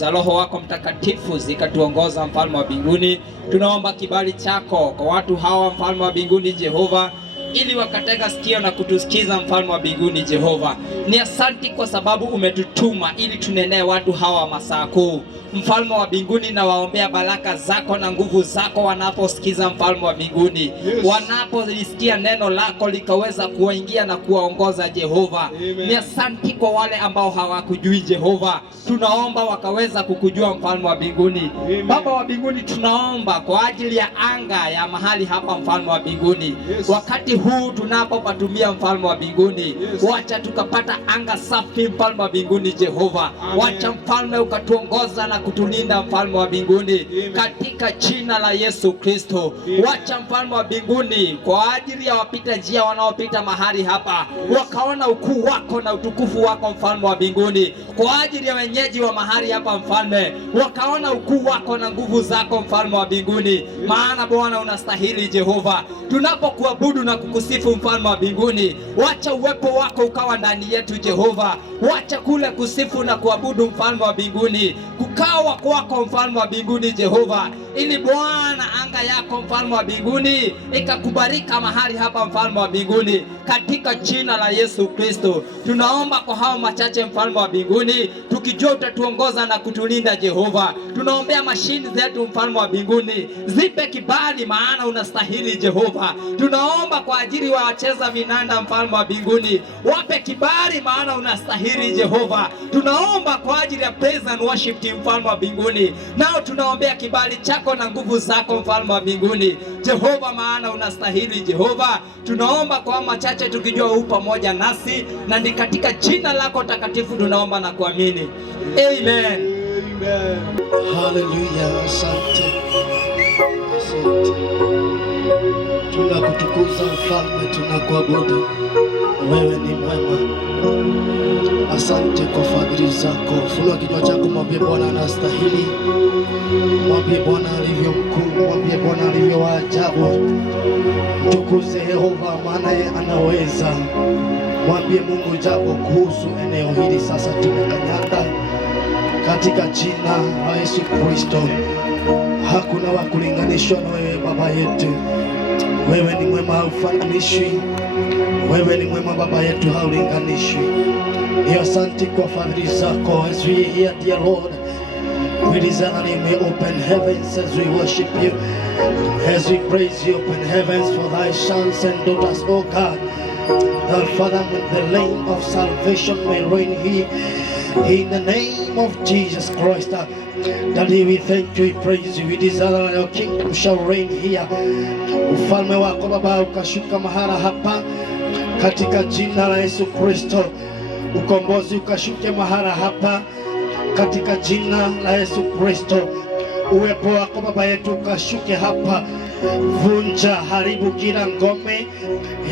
za Roho wako Mtakatifu zikatuongoza, mfalme wa mbinguni. Tunaomba kibali chako kwa watu hawa, mfalme wa mbinguni Jehova, ili wakatega sikio na kutusikiza, mfalme wa mbinguni Jehova. Ni asanti kwa sababu umetutuma ili tunenee watu hawa masaa kuu, mfalme wa mbinguni, na waombea baraka zako na nguvu zako wanaposikiza, mfalme wa mbinguni. Yes. Wanapolisikia neno lako likaweza kuwaingia na kuwaongoza Jehova. Amen. Ni asanti kwa wale ambao hawakujui Jehova, tunaomba wakaweza kukujua, mfalme wa mbinguni. Baba wa mbinguni, tunaomba kwa ajili ya anga ya mahali hapa, mfalme wa mbinguni. Yes. Wakati huu tunapopatumia, mfalme wa mbinguni. Yes. Wacha tukapata anga safi, mfalme wa mbinguni Jehova. Amen. Wacha mfalme ukatuongoza na kutulinda, mfalme wa mbinguni, katika jina la Yesu Kristo. Wacha mfalme wa mbinguni kwa ajili ya wapita njia wanaopita mahali hapa wakaona ukuu wako na utukufu wako, mfalme wa mbinguni. Kwa ajili ya wenyeji wa mahali hapa, mfalme, wakaona ukuu wako na nguvu zako, mfalme wa mbinguni. Maana Bwana unastahili Jehova. Tunapokuabudu na kukusifu, mfalme wa mbinguni, wacha uwepo wako ukawa ndani yetu Jehova. Wacha kule kusifu na kuabudu, mfalme wa mbinguni, kukawa kwako, mfalme wa mbinguni Jehova, ili Bwana anga yako, mfalme wa mbinguni, ikakubarika mahali hapa, mfalme wa mbinguni, katika jina la Yesu Kristo. Tunaomba kwa hao machache, mfalme wa mbinguni, tukijua utatuongoza na kutulinda Jehova. Tunaombea mashini zetu, mfalme wa mbinguni, zipe kibali, maana unastahili Jehova. Tunaomba kwa ajili wa wacheza vinanda, mfalme wa mbinguni, wape kibali, maana unastahili Jehova. Tunaomba kwa ajili ya praise and worship team, mfalme wa mbinguni, nao tunaombea kibali chako na nguvu zako, mfalme wa mbinguni Jehova, maana unastahili Jehova. Tunaomba kwa machache tukijua u pamoja nasi, na ni katika jina lako takatifu tunaomba na kuamini. Amen. Amen. Hallelujah. Asante. Asante. Tunakutukuza mfalme, tunakuabudu. Wewe ni mwema. Asante kwa fadhili zako. Funua kinywa chako, mwambie Bwana anastahili. Mwambie Bwana alivyo mkuu, mwambie Bwana alivyo wa ajabu. Mtukuze Yehova, maana yeye anaweza. Mwambie Mungu jambo kuhusu eneo hili. Sasa tumekanyaga katika jina la Yesu Kristo. Hakuna wa kulinganishwa na wewe, Baba yetu. Wewe ni mwema, haufananishwi. Wewe ni mwema, Baba yetu, haulinganishwi. Ni asante kwa fadhili zako. As we hear, dear Lord, we desire that you may open heavens as we worship you, as we praise you. Open heavens for thy sons and daughters, O God, that Father, the lane of salvation may reign here in the name of Jesus Christ. Daddy, we thank you, we praise you. We desire that your kingdom shall reign here. Ufalme wako Baba ukashuka mahala hapa katika jina la Yesu Kristo. Ukombozi ukashuke mahala hapa katika jina la Yesu Kristo. Uwepo wako Baba yetu ukashuke hapa. Vunja, haribu kila ngome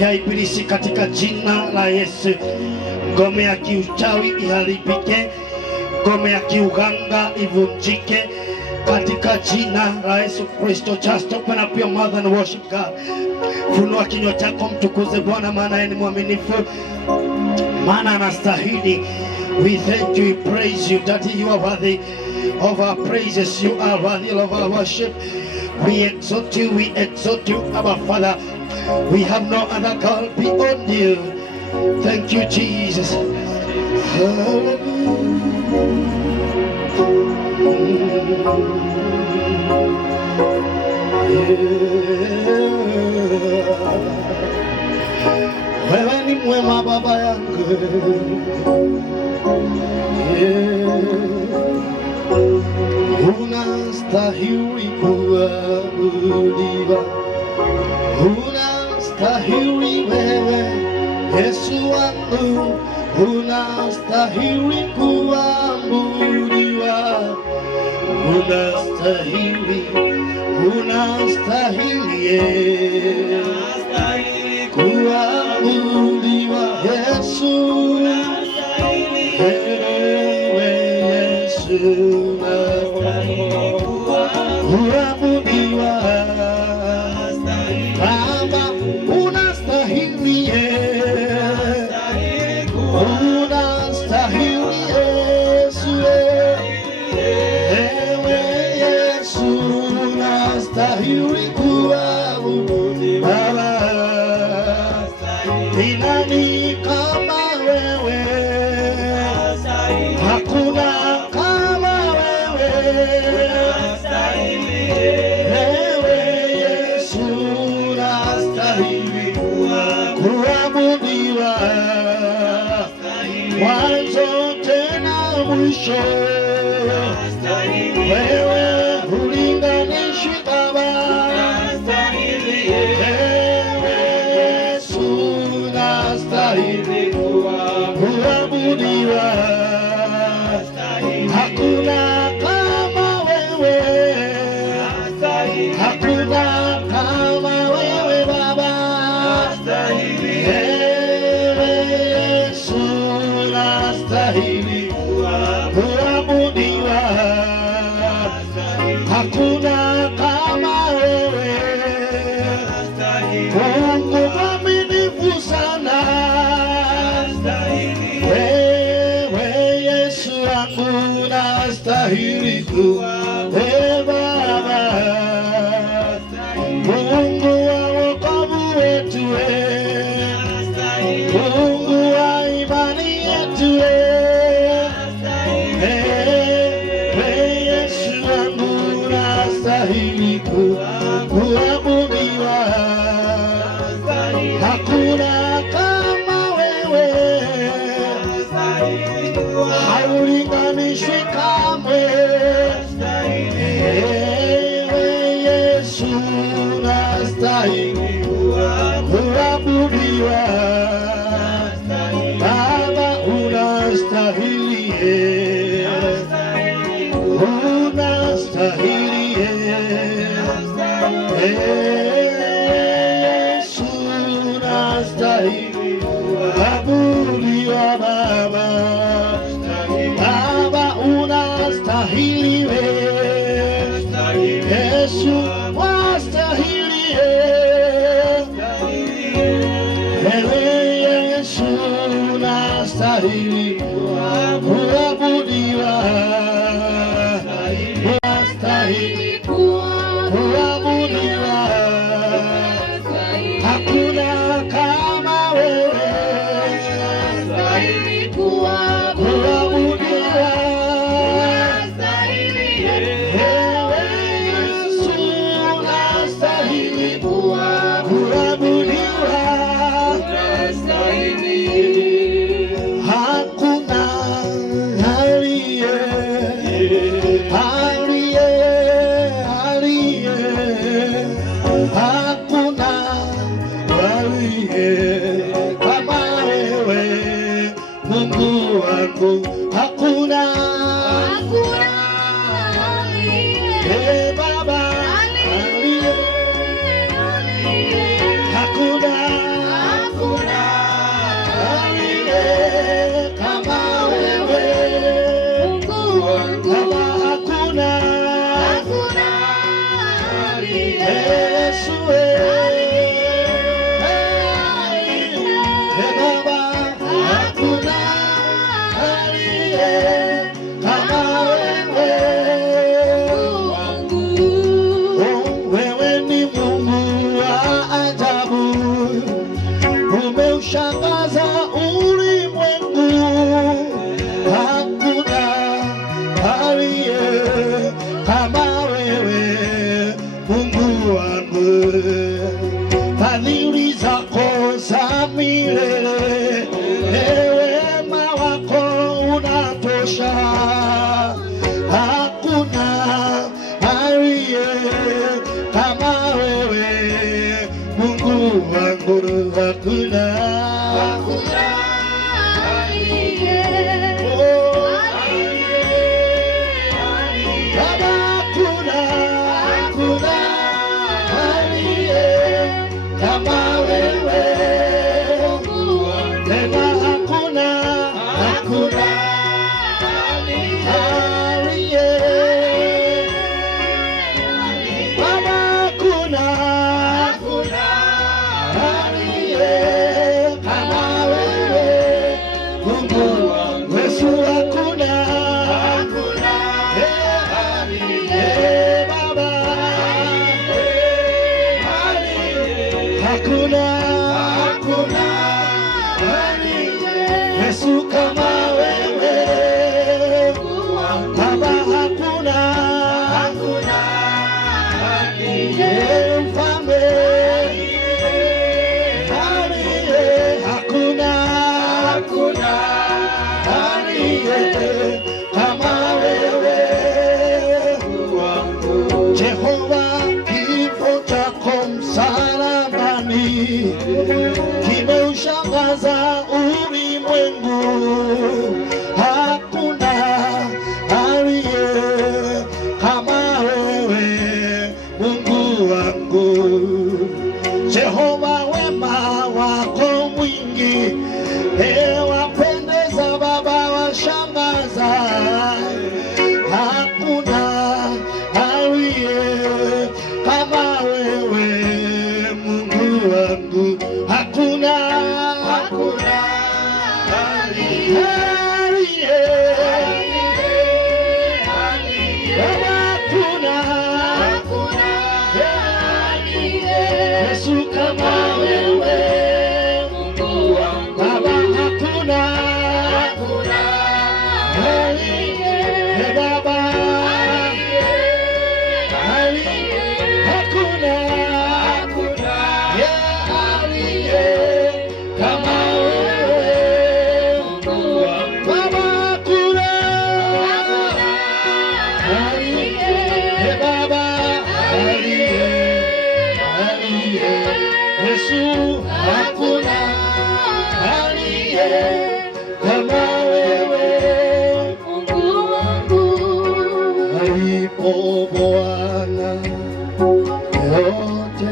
ya ibilisi katika jina la Yesu. Ngome ya kiuchawi iharibike, ngome ya kiuganga ivunjike katika jina la Yesu Kristo. Just open up your mouth and worship God. Funua kinywa chako, mtukuze Bwana, maana yeye ni mwaminifu, maana anastahili. We thank you, we praise you, that you are worthy of our praises, you are worthy of our worship. We exalt you, our Father. We have no other God beyond you. Thank you, Jesus. Hallelujah. Wewe ni mwema, Baba yangu. Unastahili kuabudiwa. Unastahili wewe, Yesu wangu. Unastahili kuabudiwa. Unastahili kuabudiwa, Yesu. Wewe Yesu kuabudiwa. Baba unastahili, unastahili Yesu. unastahili kuwa Baba, Mungu wa wokovu wetu, Mungu wa imani yetu, Yesu wangu unastahili kuabudiwa. Hakuna kama wewe, haulinganishwi kamwe. Yesu unastahili kuabudiwa. Baba unastahili, unastahili. Yesu unastahili kuabudiwa. Baba, Baba unastahili, Yesu wastahili, Yesu unastahili kuabudiwa, unastahili kuabudiwa. Hakuna kama wewe, kuabudiwa. Yesu unastahili kuabudiwa. Hakuna aliye hakuna aliye kama wewe, Mungu wangu. Hakuna Baba aliye, hakuna aliye kama wewe, Baba. Hakuna Yesu, Baba, hakuna aliye kama wewe. Wewe ni Mungu wa ajabu, umeushangaza ulimwengu. Hakuna aliye kama wewe, Mungu wangu. Fadhili zako za milele, wema wako unatosha. Hakuna aliye kama wewe, Mungu wangu. Hakuna Yesu kama wewe, Baba. Hakuna mfalme aliye, hakuna aliye kama wewe, Jehova. Kifo chako msalabani kimeushangaza ulimwengu. Hakuna aliye kama wewe, Mungu wangu. Jehova, wema wako mwingi, wapendeza Baba, washangaza. Hakuna aliye kama wewe, Mungu wangu. Hakuna Baba aliye Yesu, hakuna aliye kama wewe Mungu wangu. Alipo Bwana yote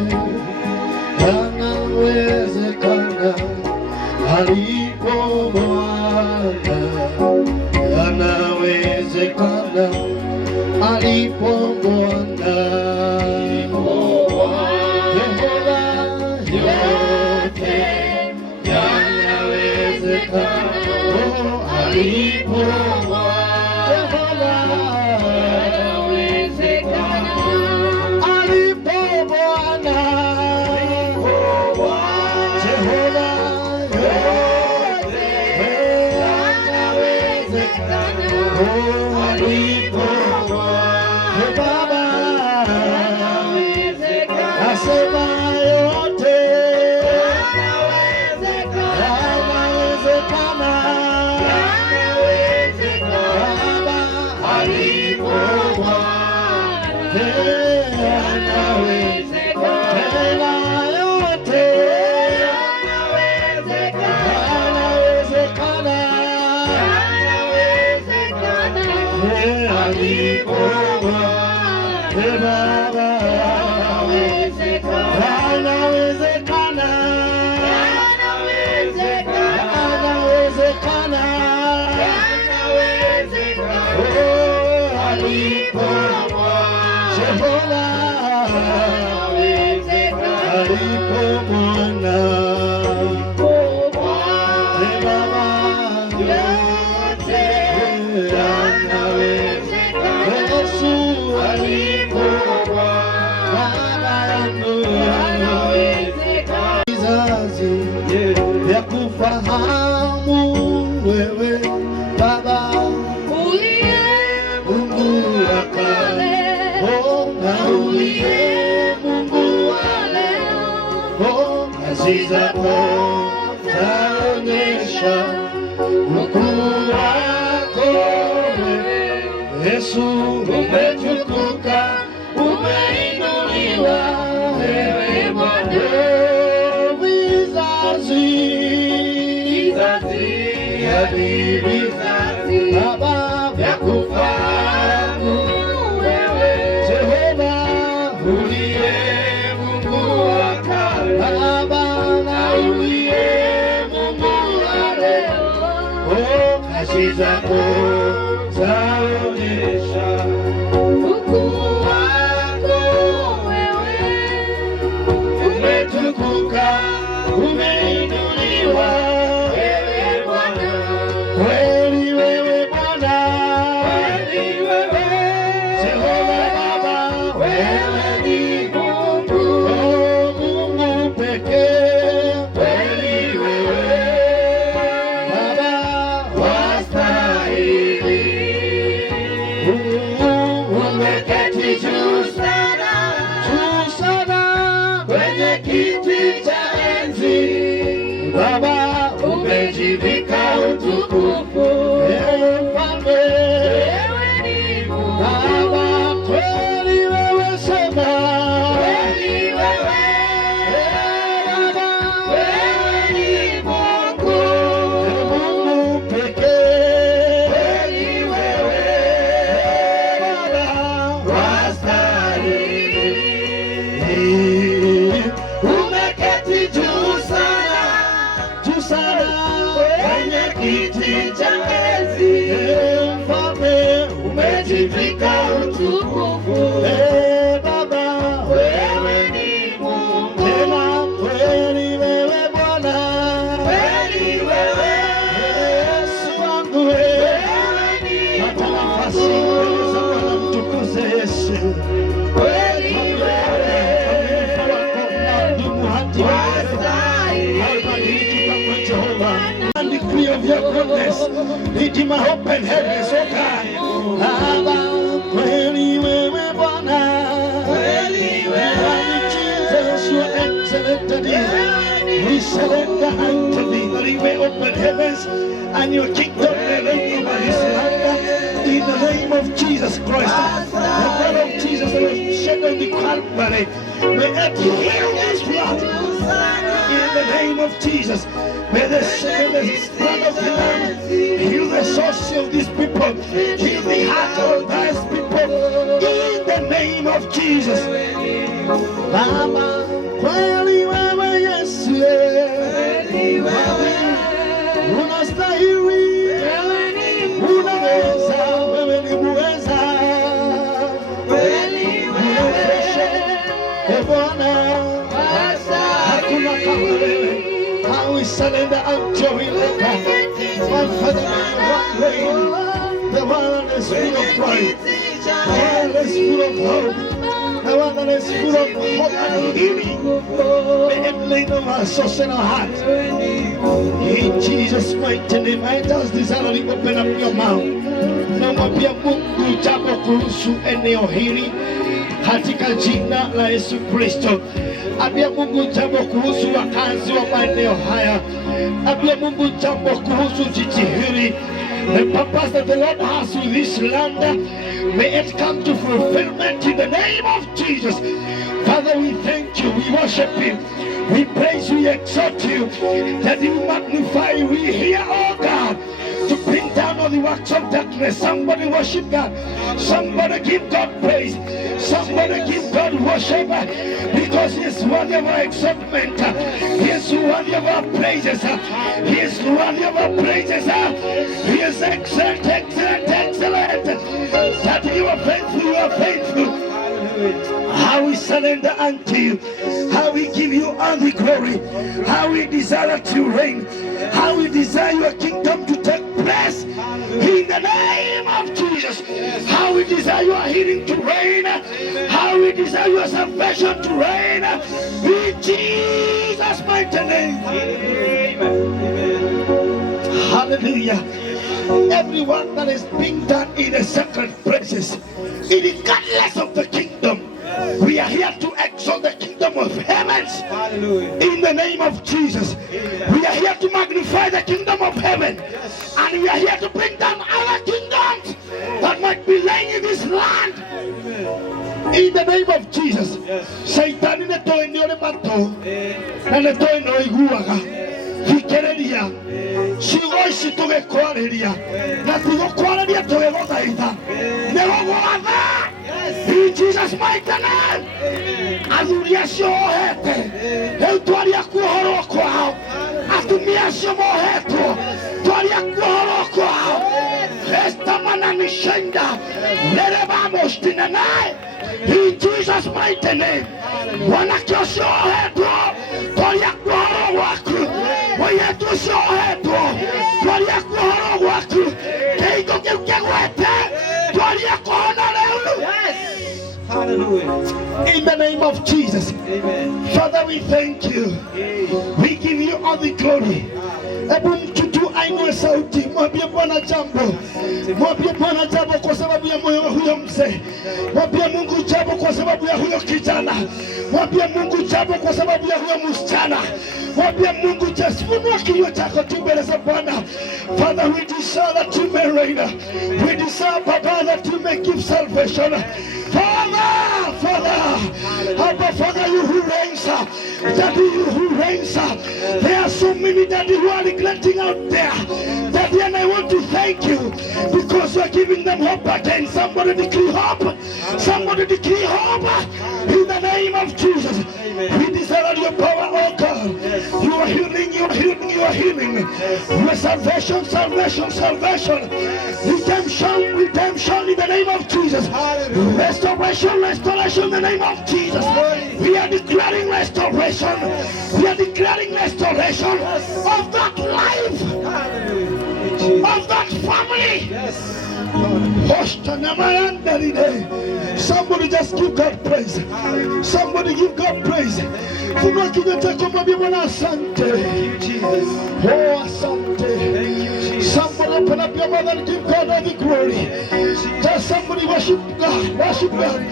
yanawezekana, alipo Bwana yanawezekana, alipo Bwana yote yanawezekana, alipo ya kufahamu wewe Baba uliye Mungu wa kale, na uliye Mungu wa leo. Kazi zako zaonyesha ukuu wako wewe Yesu, umetukuka, umeinuliwa wewe Bwana. Vizazi Baba vya kufahamu wewe Jehova uliye Mungu wa kale, Baba na uliye Mungu wa leo. Kazi zako zaonyesha ukuu wako wewe, umetukuka, umeinuliwa kweli wewe Bwana, kweli wewe Jehova Baba, wewe ni Mungu, Mungu pekee. Kweli wewe Baba wastahili, umeketi juu sana kwenye kiti cha enzi Baba, umejivika utukufu, Mfalme wewe ni Mungu Baba, kweli wewe sema, kweli wewe Baba, wewe ni Mungu, Mungu pekee. Kweli wewe Baba wastahili, umeketi juu sana kwenye kiti cha enzi, Mfalme umejivika utukufu, Baba wewe ni Mungu tena, kweli wewe Bwana, kweli wewe Yesu wangu, wewe ni Mungu, mtukuze Yesu, kweli wewe and decree of your goodness, lead my open heavens, oh God. Baba, kweli wewe Bwana, kweli wewe Jesus, you are excellent today. We surrender unto thee, that you may open heavens and your kingdom may reign over this land. In the name of Jesus Christ. Christ, the blood of Jesus that was shed on the Calvary, may it heal this blood in the name of Jesus. May the blood of the Lamb heal the soul of these people, heal the heart of these people in the name of Jesus. Baba, kweli wewe Yesu, unastahili, unaweza, wewe ni muweza, Bwana, hakuna kama wewe. How we surrender unto you, Lord. My Father, the one that is full of pride, the one that is full of hope, the one that is full of hope and healing. May it lay on our souls and our heart. In Jesus' mighty name, I just desire you open up your mouth. Namwambia Mungu jambo kuhusu eneo hili katika jina la Yesu Kristo. Ambia Mungu jambo kuhusu wakazi wa maeneo haya. Ambia Mungu jambo kuhusu jiji hili. The purpose that the Lord has with this land, may it come to fulfillment in the name of Jesus. Father, we thank you, we worship you, we praise you, we exalt you, that you magnify, we hear, oh God, to bring down all the works of darkness. Somebody worship God, somebody give God praise, somebody give God worship, because He is worthy of our exaltment, He is worthy of our praises, He is worthy of our praises, He is excellent, excellent, excellent. That you are faithful, you are faithful. How we surrender unto you, how we give you all the glory, how we desire to reign, how we desire your kingdom to take place in the name of Jesus, how we desire your healing to reign, how we desire your salvation to reign in Jesus' mighty name. Hallelujah. Everyone that is being done in the sacred places, regardless of the kingdom, we are here to exalt the kingdom of heavens. In the name of Jesus, we are here to magnify the kingdom of heaven, and we are here to bring down other kingdoms that might be laying in this land. In the name of Jesus, Satan ne to ni ole mato na ne to no iguaga thikiriria ciugo ici tugikwarĩria na tigũkwarĩria tũgĩgũthaitha nĩgũgwatha in Jesus mighty name. Athuri acio mohete rĩu twaria kuohorwo kwao, atumia acio mohetwo twaria kuohorwo kwao, restamana mishinda rere vamos tinanae in Jesus mighty name. Wanake ũcio ohetwo twaria kuohorwo gwaku, mũirĩtu ũcio ohetwo twaria kuohorwo gwaku, kĩhingo kĩu kĩgwete twaria kũhona rĩu. Hallelujah. In the name of Jesus. Amen. Father, we thank you. We give you all the glory. Hebu mtutu ainue sauti, mwambie Bwana jambo. Mwambie Bwana jambo kwa sababu ya moyo wa huyo mzee. Mwambie Mungu jambo kwa sababu ya huyo kijana. Mwambie Mungu jambo kwa sababu ya huyo msichana. Mwambie Mungu just funua kinywa chako tu mbele za Bwana. Father, we desire that you may reign. We desire, Baba, that you may give salvation. Father, you who reigns, Daddy, you who reigns. There are so many that you are neglecting out there. Daddy, and I want to thank you because you are giving them hope again. Somebody decree hope. Somebody decree hope in the name of Jesus. We desire your power, oh God. You are healing, you are healing, you are healing. Your salvation, salvation, salvation. Redemption, redemption in the name of Jesus. Restoration, restoration in the name of Jesus. We are declaring restoration. We are declaring restoration of that life, of that family. Somebody just give God praise. Somebody give God praise. Asante. Oh, asante. Somebody open up your mouth and give God all the glory. Just somebody worship God. Worship God.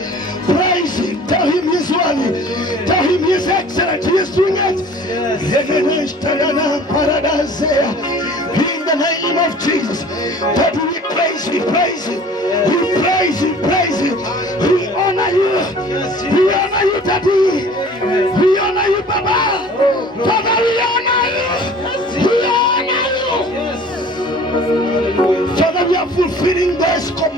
Praise Him. Tell Him He's worthy. Tell Him He's excellent. He is doing it. In the name of Jesus. That we praise Him. Praise Him. We praise Him.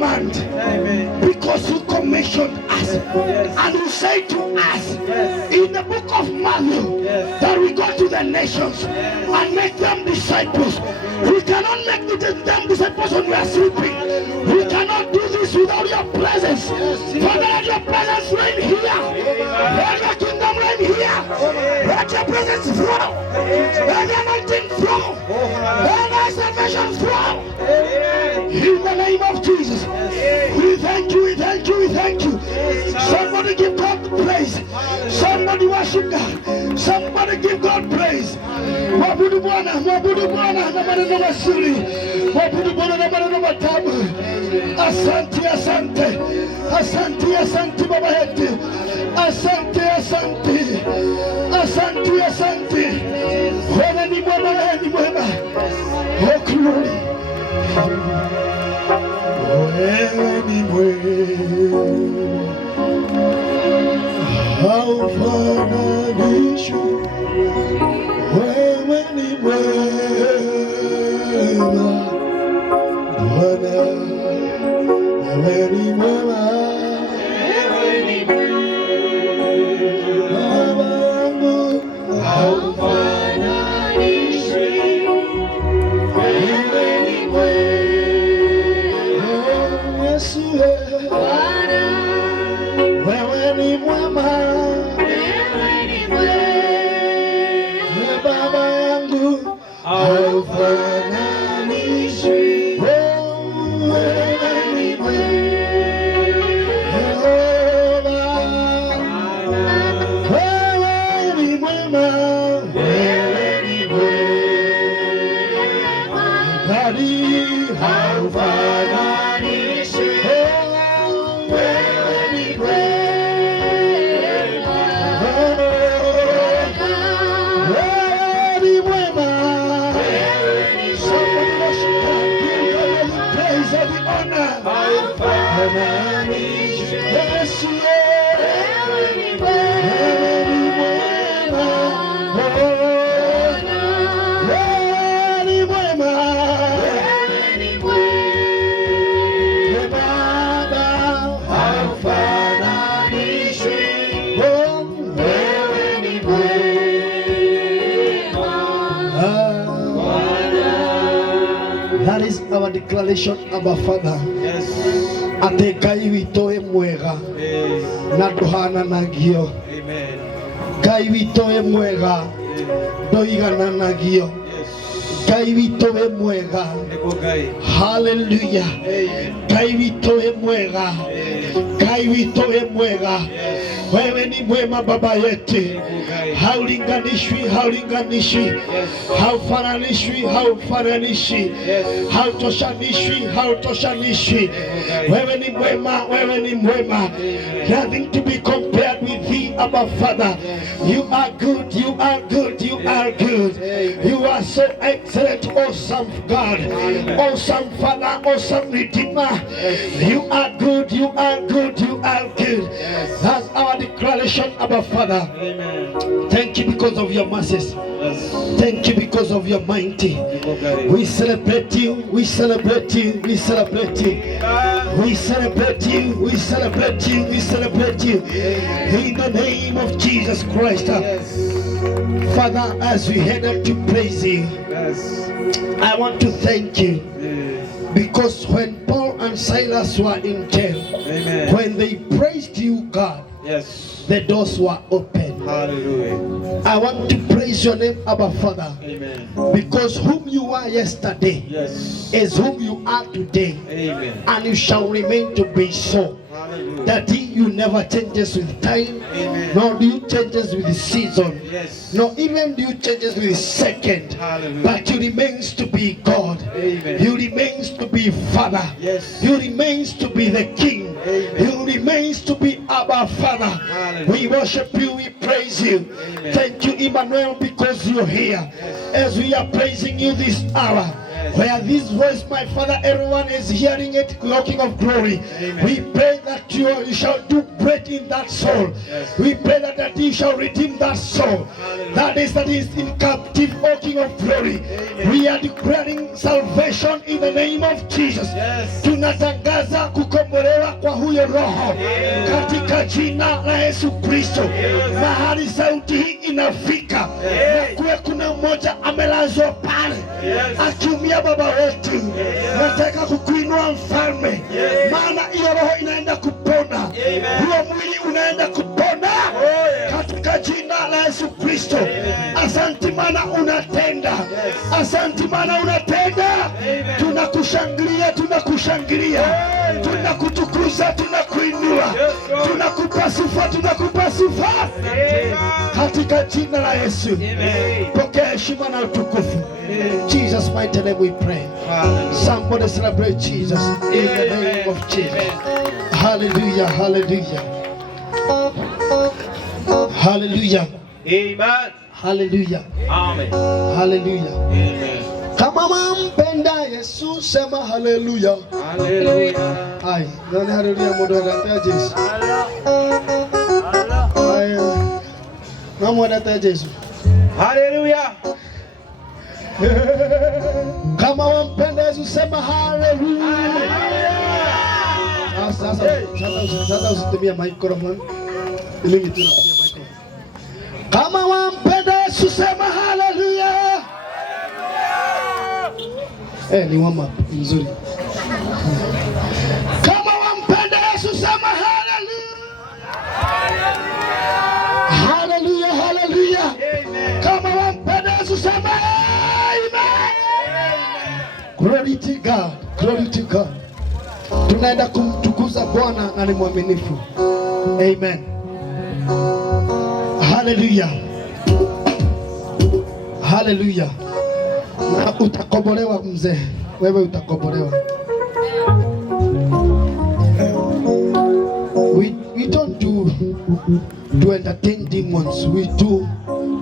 command. Amen. Because you commissioned us. Yes. And you say to us Yes. in the book of Matthew Yes. that we go to the nations and make them disciples. We cannot make them disciples when we are sleeping. We cannot do this without your presence. Father, let your presence reign here. Let your kingdom reign here. Let your presence flow. Let the anointing flow. Let the salvation flow. In the name of Jesus. We thank you, we thank you, we thank you. Somebody give God praise. Somebody worship God. Somebody give God praise. Mwabudu Bwana, mwabudu Bwana na maneno mazuri. Mwabudu Bwana na maneno matamu. Asante, asante. Asante, asante baba yetu. Asante, asante. Asante, asante. Wewe ni mwema, wewe ni mwema. Oh glory. Wewe ni mwema. Haufananishwi. Wewe ni mwema. Bwana, wewe ni mwema. Baba yangu, haufananishwi. Wewe ni mwema. Yesu, wewe ni mwema. Baba yangu, haufananishwi. That is our declaration, Abba Father. Yes. Ate Ngai witũ ĩ mwega na ndũhananagio. Amen. Ngai witũ ĩ mwega ndũigananagio. Ngai witũ ĩ mwega. Hallelujah. Ngai witũ ĩ mwega. Ngai witũ ĩ mwega. Wewe ni mwema baba yetu. Haulinganishwi, haulinganishwi. Haufananishwi, haufananishwi. Hautoshanishwi, hautoshanishwi. Wewe ni mwema, wewe ni mwema. Nothing to be compared with thee, Abba Father. You are good, you are good, you are good. You are so excellent, awesome God. Awesome Father, awesome Redeemer. You are good, you are good, you are good. That's our declaration, Abba Father. Amen. Thank you because of your mercies. Yes. Thank you because of your mighty. We celebrate you, we celebrate you, we celebrate you. We celebrate you, we celebrate you, we celebrate you. In the name of Jesus Christ. Yes. Father, as we headed to praise you, Yes. I want to thank you. Yes. Because when Paul and Silas were in jail, Amen. when they praised you, God, Yes. the doors were open. Hallelujah. I want to praise your name, Abba Father, Amen. because whom you were yesterday Yes. is whom you are today, Amen. and you shall remain to be so. Hallelujah. That you never changes with time, Amen. nor do you changes with the season, Yes. nor even do you changes with the second, Hallelujah. but you remains to be God. Amen. You remains to be Father. Yes. You remains to be the King. Amen. You remains to be Abba Father. Hallelujah. We worship you, we praise you. Amen. Thank you, Emmanuel, because you're here. Yes. As we are praising you this hour, Where this voice, my Father, everyone is hearing it, King of glory. Amen. We pray that you shall do great in that soul. Yes. We pray that you shall redeem that soul. That is in captive, O King of glory. Amen. We are declaring salvation in the name of Jesus. Yes. Tunatangaza kukombolewa kwa huyo roho katika jina la Yesu Kristo. Mahali sauti hii inafika, na kuwe kuna mmoja amelazwa pale akiumia, Baba wetu, nataka kukuinua mfalme, maana hiyo roho inaenda kupona, huo mwili unaenda kupona katika jina la Yesu Kristo. Asante maana unatenda, asante maana unatenda. Tunakushangilia, tunakushangilia, tunakutukuza, tunakuinua, tunakupa sifa, tunakupa sifa katika jina la Yesu. Pokea heshima na utukufu. Jesus mighty name we pray. Somebody celebrate Jesus in the name of Jesus. Hallelujah, hallelujah, hallelujah, Amen. hallelujah, Amen. hallelujah. Amen. Kama wampenda Yesu sema hallelujah. Hallelujah. Ai, nani hallelujah moderator Jesus. Ai, na moderator Jesus. Hallelujah. Kama wampenda Yesu sema hallelujah. Sasa usitumie microphone. Mimi tu natumia microphone. Kama wampenda Yesu sema hallelujah. Ni wama mzuri. Kama wampenda Yesu sema hallelujah. Hallelujah, hallelujah. Kama wampenda Yesu sema amen. Glory to God, glory to God. Tunaenda kumtukuza Bwana na ni mwaminifu. Amen. Hallelujah. Hallelujah. Na utakombolewa mzee, wewe utakombolewa. We don't do to entertain demons, we do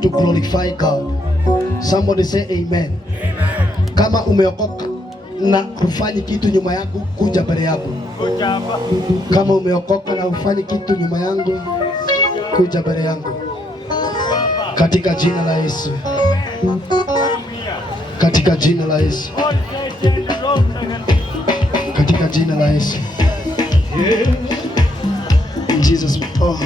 to glorify God. Somebody say amen. Kama umeokoka na hufanyi kitu nyuma yangu, kuja mbele yangu. Kama umeokoka na hufanyi kitu nyuma yangu, kuja mbele yangu. Katika jina la Yesu. Katika jina la Yesu. Katika jina la Yesu. Jesus. Oh.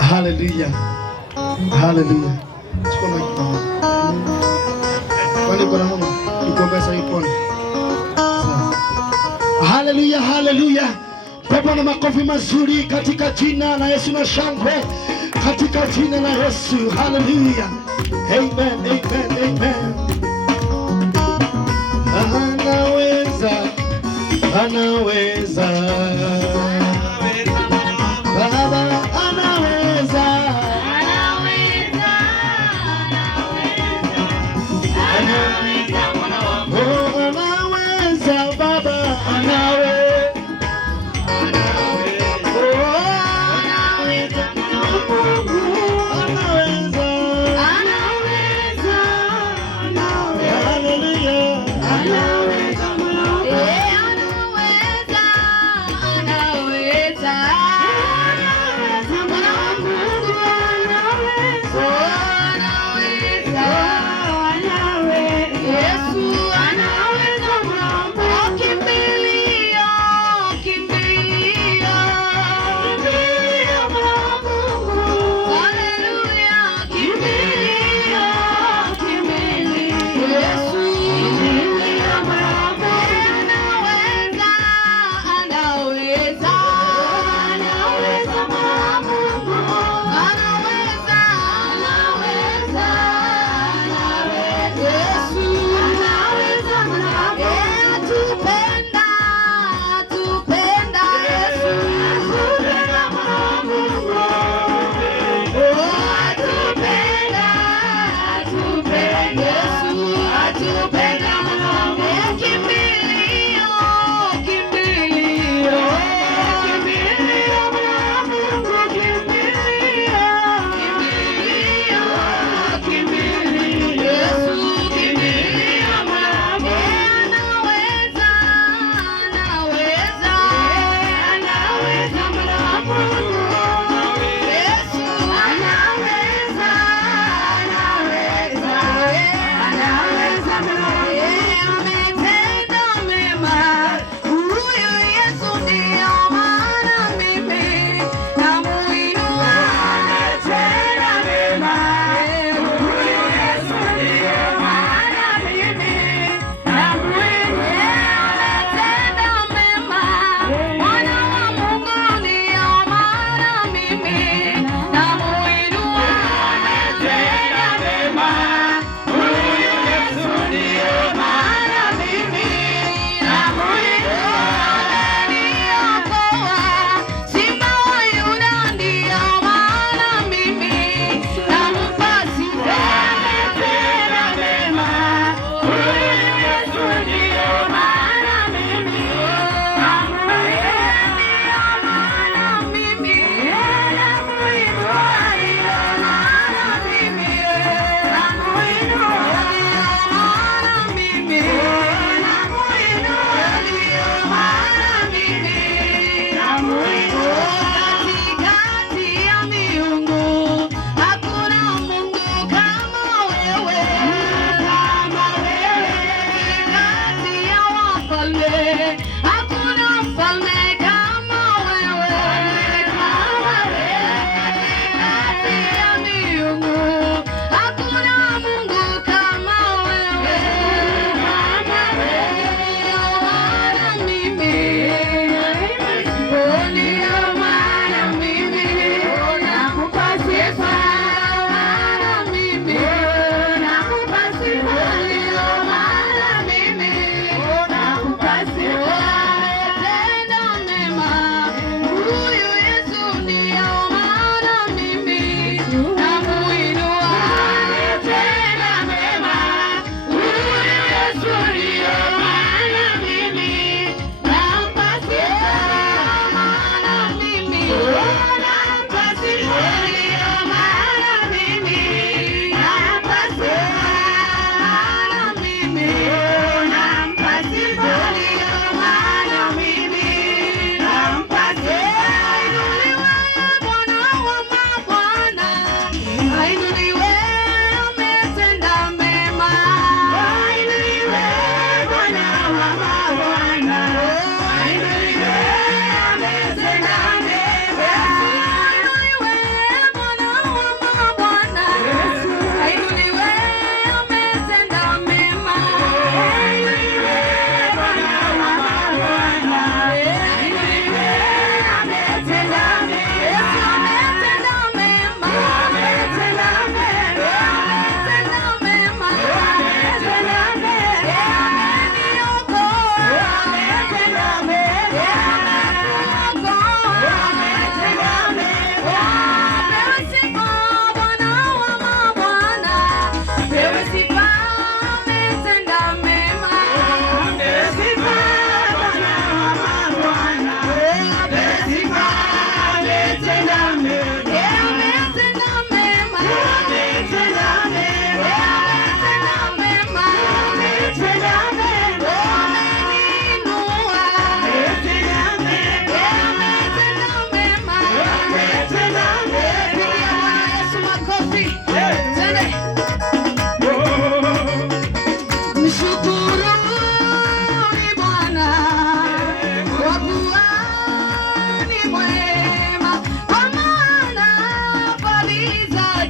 Hallelujah. Hallelujah. Kwani kuna mama nikuombe sasa ipone. Hallelujah, hallelujah. Baba na makofi mazuri katika jina la Yesu na shangwe katika jina la Yesu. Hallelujah. Amen, amen, amen. Anaweza, anaweza. Baba anaweza. Anaweza Baba, anaweza.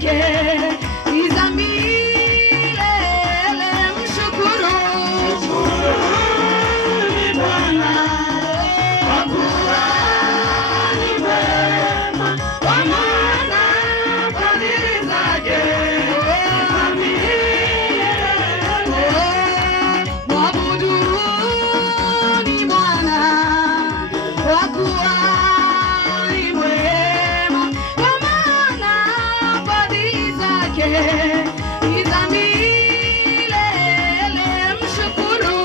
zake ni za milele. Mshukuru Bwana kwa kuwa ni mwema, kwa maana fadhili zake ni za milele. Mwabuduni Bwana kwa kuwa ni mwema, kwa maana fadhili zake ni za milele. Mshukuru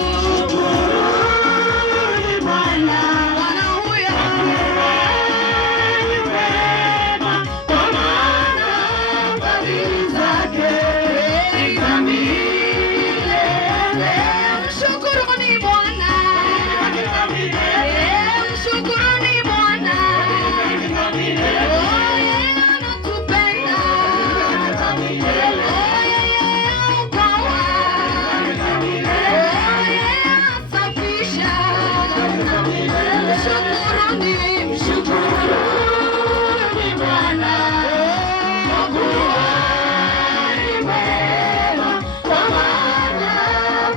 Bwana, Bwana huyo ni mwema, kwa maana fadhili zake ni za milele. Mshukuruni Bwana, mshukuruni Bwana, yeye anatupenda, yeye ukawa, yeye asafisha. Mshukuruni, mshukuruni Bwana kwa kuwa ni mwema, kwa maana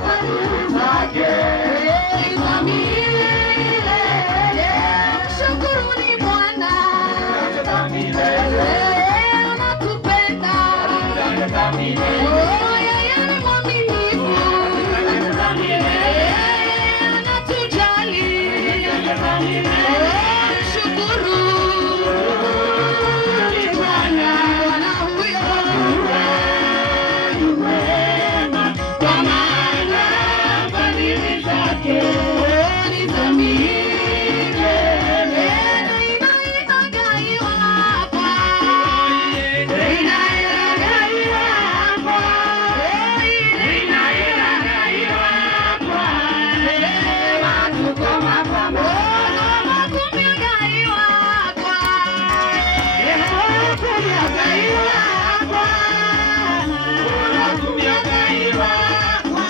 fadhili zake ni za milele. Mshukuruni Bwana, yeye anatupenda, yeye ni mwaminifu, yeye anatujali. Mshukuru Bwana, Bwana huyo ni mwema, kwa maana fadhili zake ni za milele. Inaigaiwa hapa, inaigaiwa hapa, inaigaiwa hapa. Tuko mapambano, kumegaiwa hapa, kumegaiwa hapa, kumegaiwa hapa.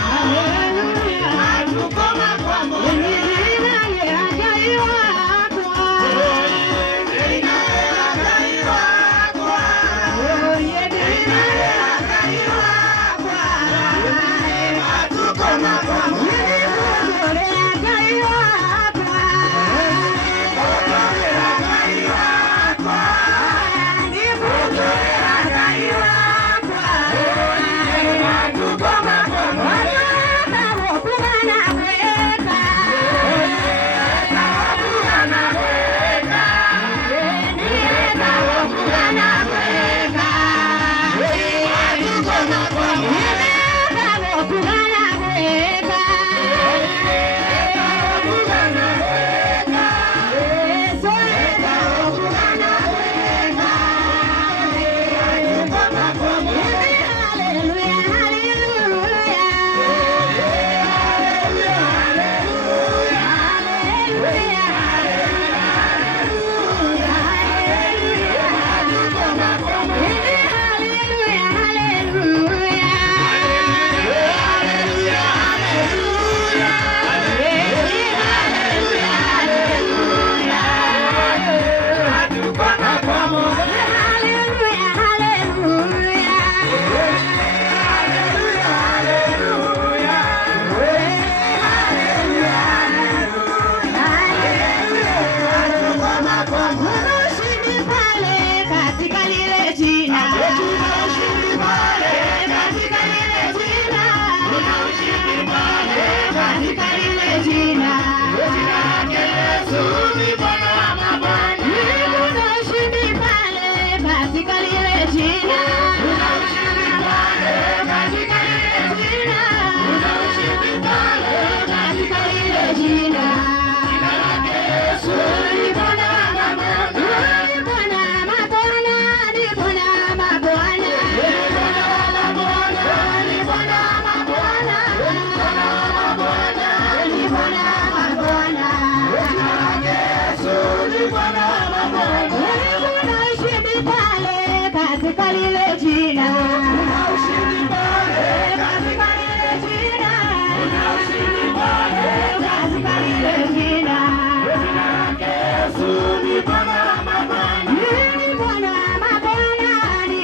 Tuko mapambano, inagaiwa hapa, inagaiwa hapa, inagaiwa hapa. Tuko mapambano, inagaiwa hapa, inagaiwa hapa, inagaiwa hapa. Tuko mapambano,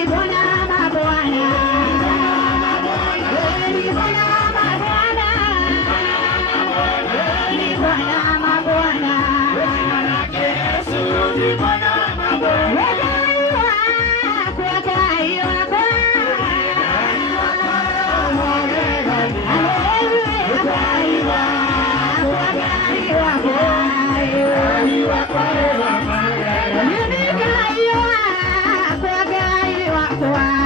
Bwana Yeah.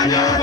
Thank you.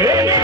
Yeah.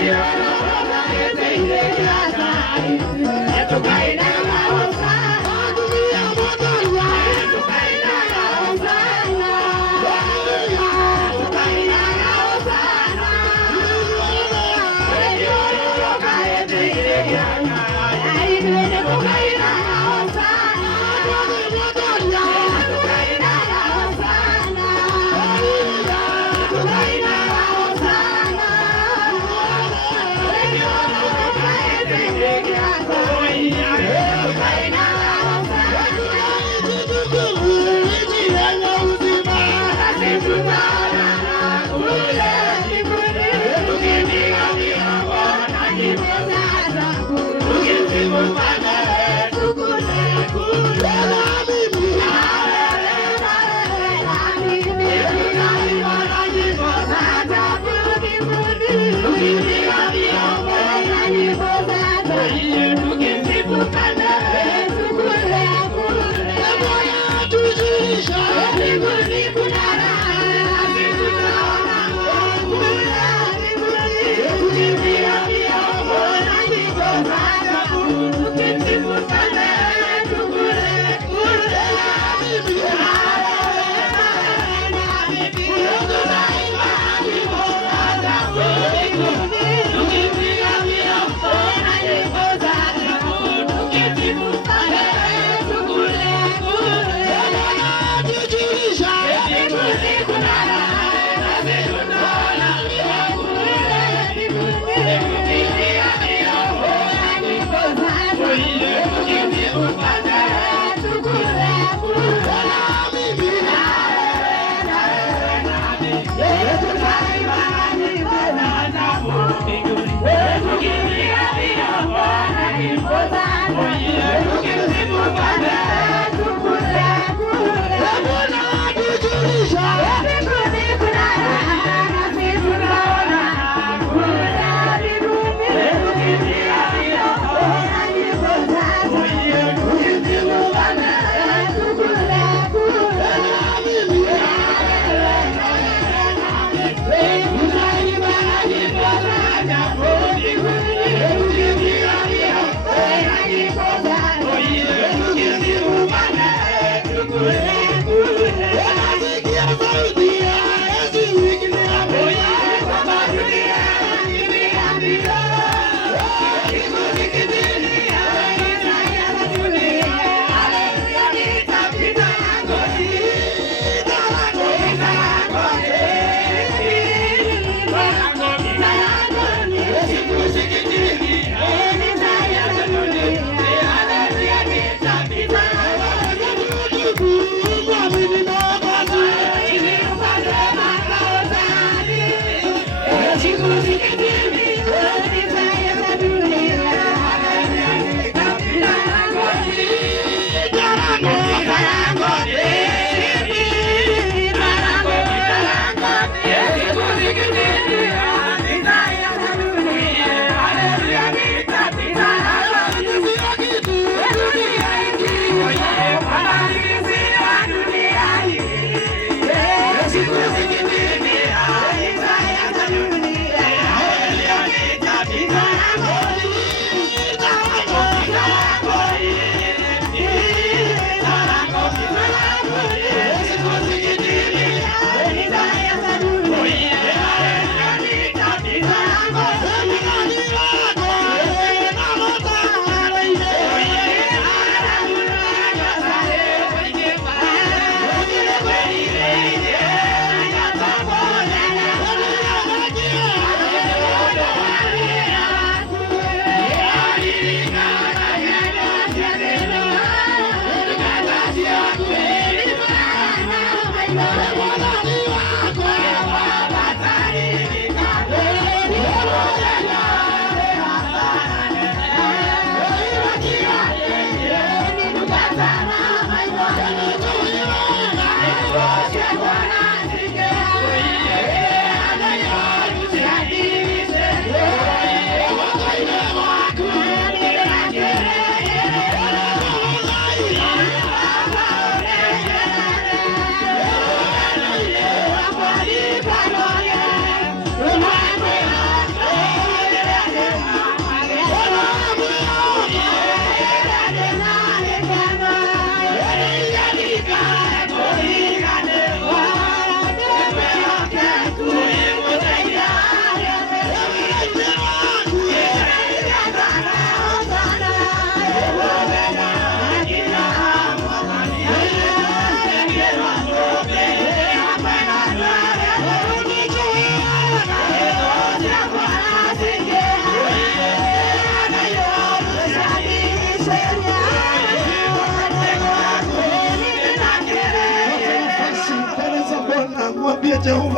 Bwana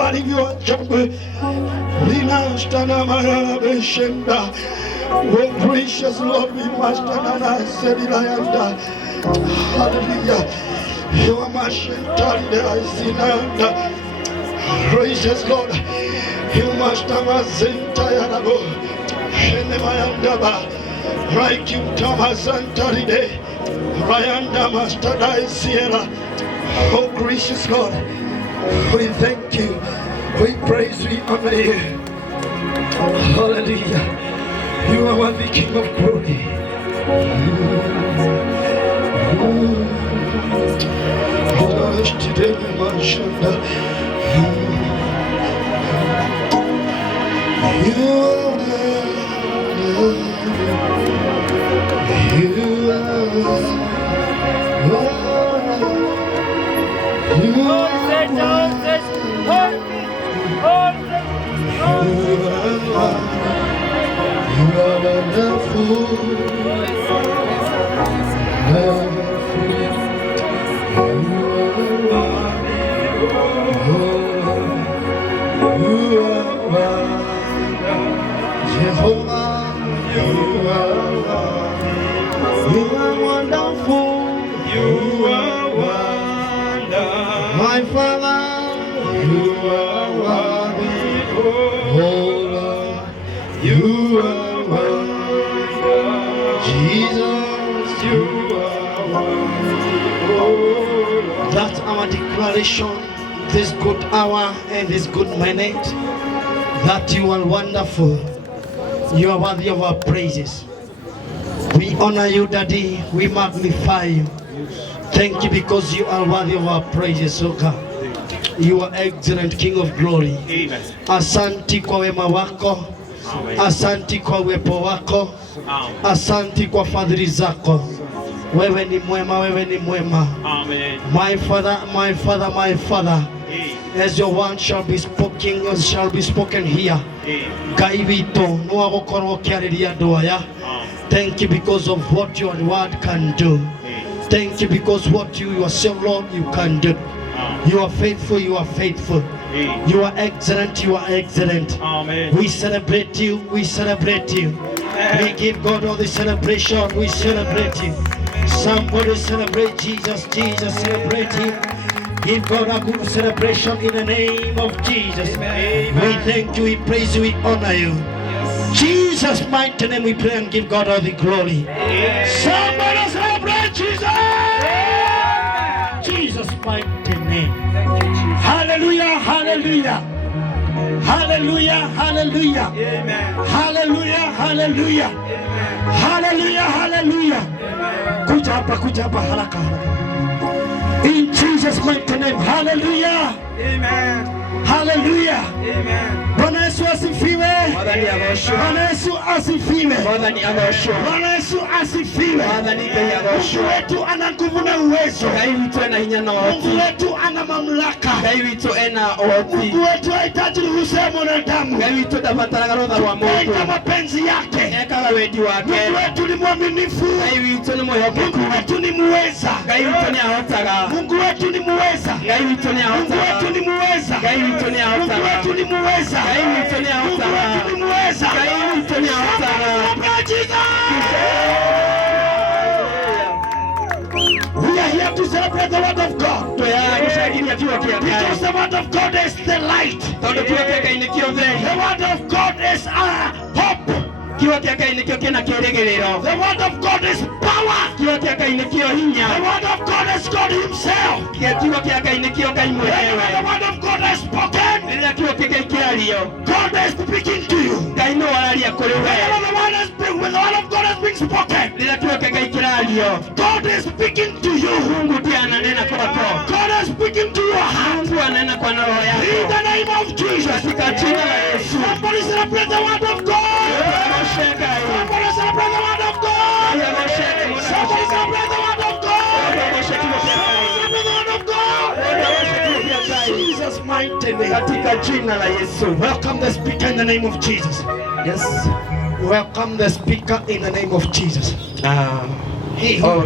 walivyo chombe linastana marabeshenda. Oh gracious Lord, we must anana sedilayanda. Hallelujah. You are my shelter, Isinanda. Gracious Lord, you must have a Santa Yanago. Shenemayandaba. Right you Thomas Antaride. Rayanda Master Sierra. Oh gracious Lord, we thank you, we praise, we honor you. Hallelujah. You are the King of glory. My Father, you are worthy, oh Lord, you are worthy, Jesus, you are worthy, oh Lord. That's our declaration this good hour and this good minute, that you are wonderful, you are worthy of our praises. We honor you, Daddy, we magnify you. Thank you because you are worthy of our praises, oh God. You are excellent King of glory. Amen. Asanti kwa wema wako. Amen. Asanti kwa uwepo wako. Amen. Asanti kwa fadhili zako. Wewe ni mwema, wewe ni mwema. Amen. My Father, my Father, my Father. Amen. As your word shall be spoken, as shall be spoken here. Ngai wito no agokorwo kiariria ndoya. Thank you because of what your word can do. Thank you because what you yourself, Lord, you can do. You are faithful, you are faithful. You are excellent, you are excellent. Amen. We celebrate you, we celebrate you. We give God all the celebration, we celebrate you. Somebody celebrate Jesus, Jesus celebrate him. Give God a good celebration in the name of Jesus. Amen. We thank you, we praise you, we honor you. Yes. Jesus' mighty name we pray and give God all the glory. Yes. Somebody celebrate Jesus. Yes. Jesus' mighty name. Thank you, Jesus. Hallelujah, hallelujah. Hallelujah, hallelujah. Amen. Hallelujah, hallelujah. Amen. Hallelujah, hallelujah. Kuja hapa haraka haraka. In Jesus' mighty name, hallelujah. Amen. Hallelujah. Amen. Bwana Yesu asifiwe. Bwana Yesu asifiwe. Bwana Yesu asifiwe. Mungu wetu ana nguvu na uwezo. Mungu wetu ana mamlaka. Mungu wetu hahitaji ruhusa ya mwanadamu. Kupenda mapenzi yake. Mungu wetu ni mwaminifu. Mungu wetu ni muweza. Mungu wetu ni muweza. Mungu wetu ni muweza. Mungu wetu ni muweza. We are here to celebrate the word of God. Because the word of God is the light. The word of God is our hope. The word of God is power. The word of God is God himself. The word of God is spoken. God is speaking to you. When the word of God is being spoken, God is speaking to you. God is speaking to your heart. In the name of Jesus. Somebody celebrate the word of God. Somebody celebrate the word of God. Somebody celebrate the word of God. Celebrate the word of God. Jesus mighty name. Welcome the speaker in the name of Jesus. Yes. Welcome the speaker in the name of Jesus.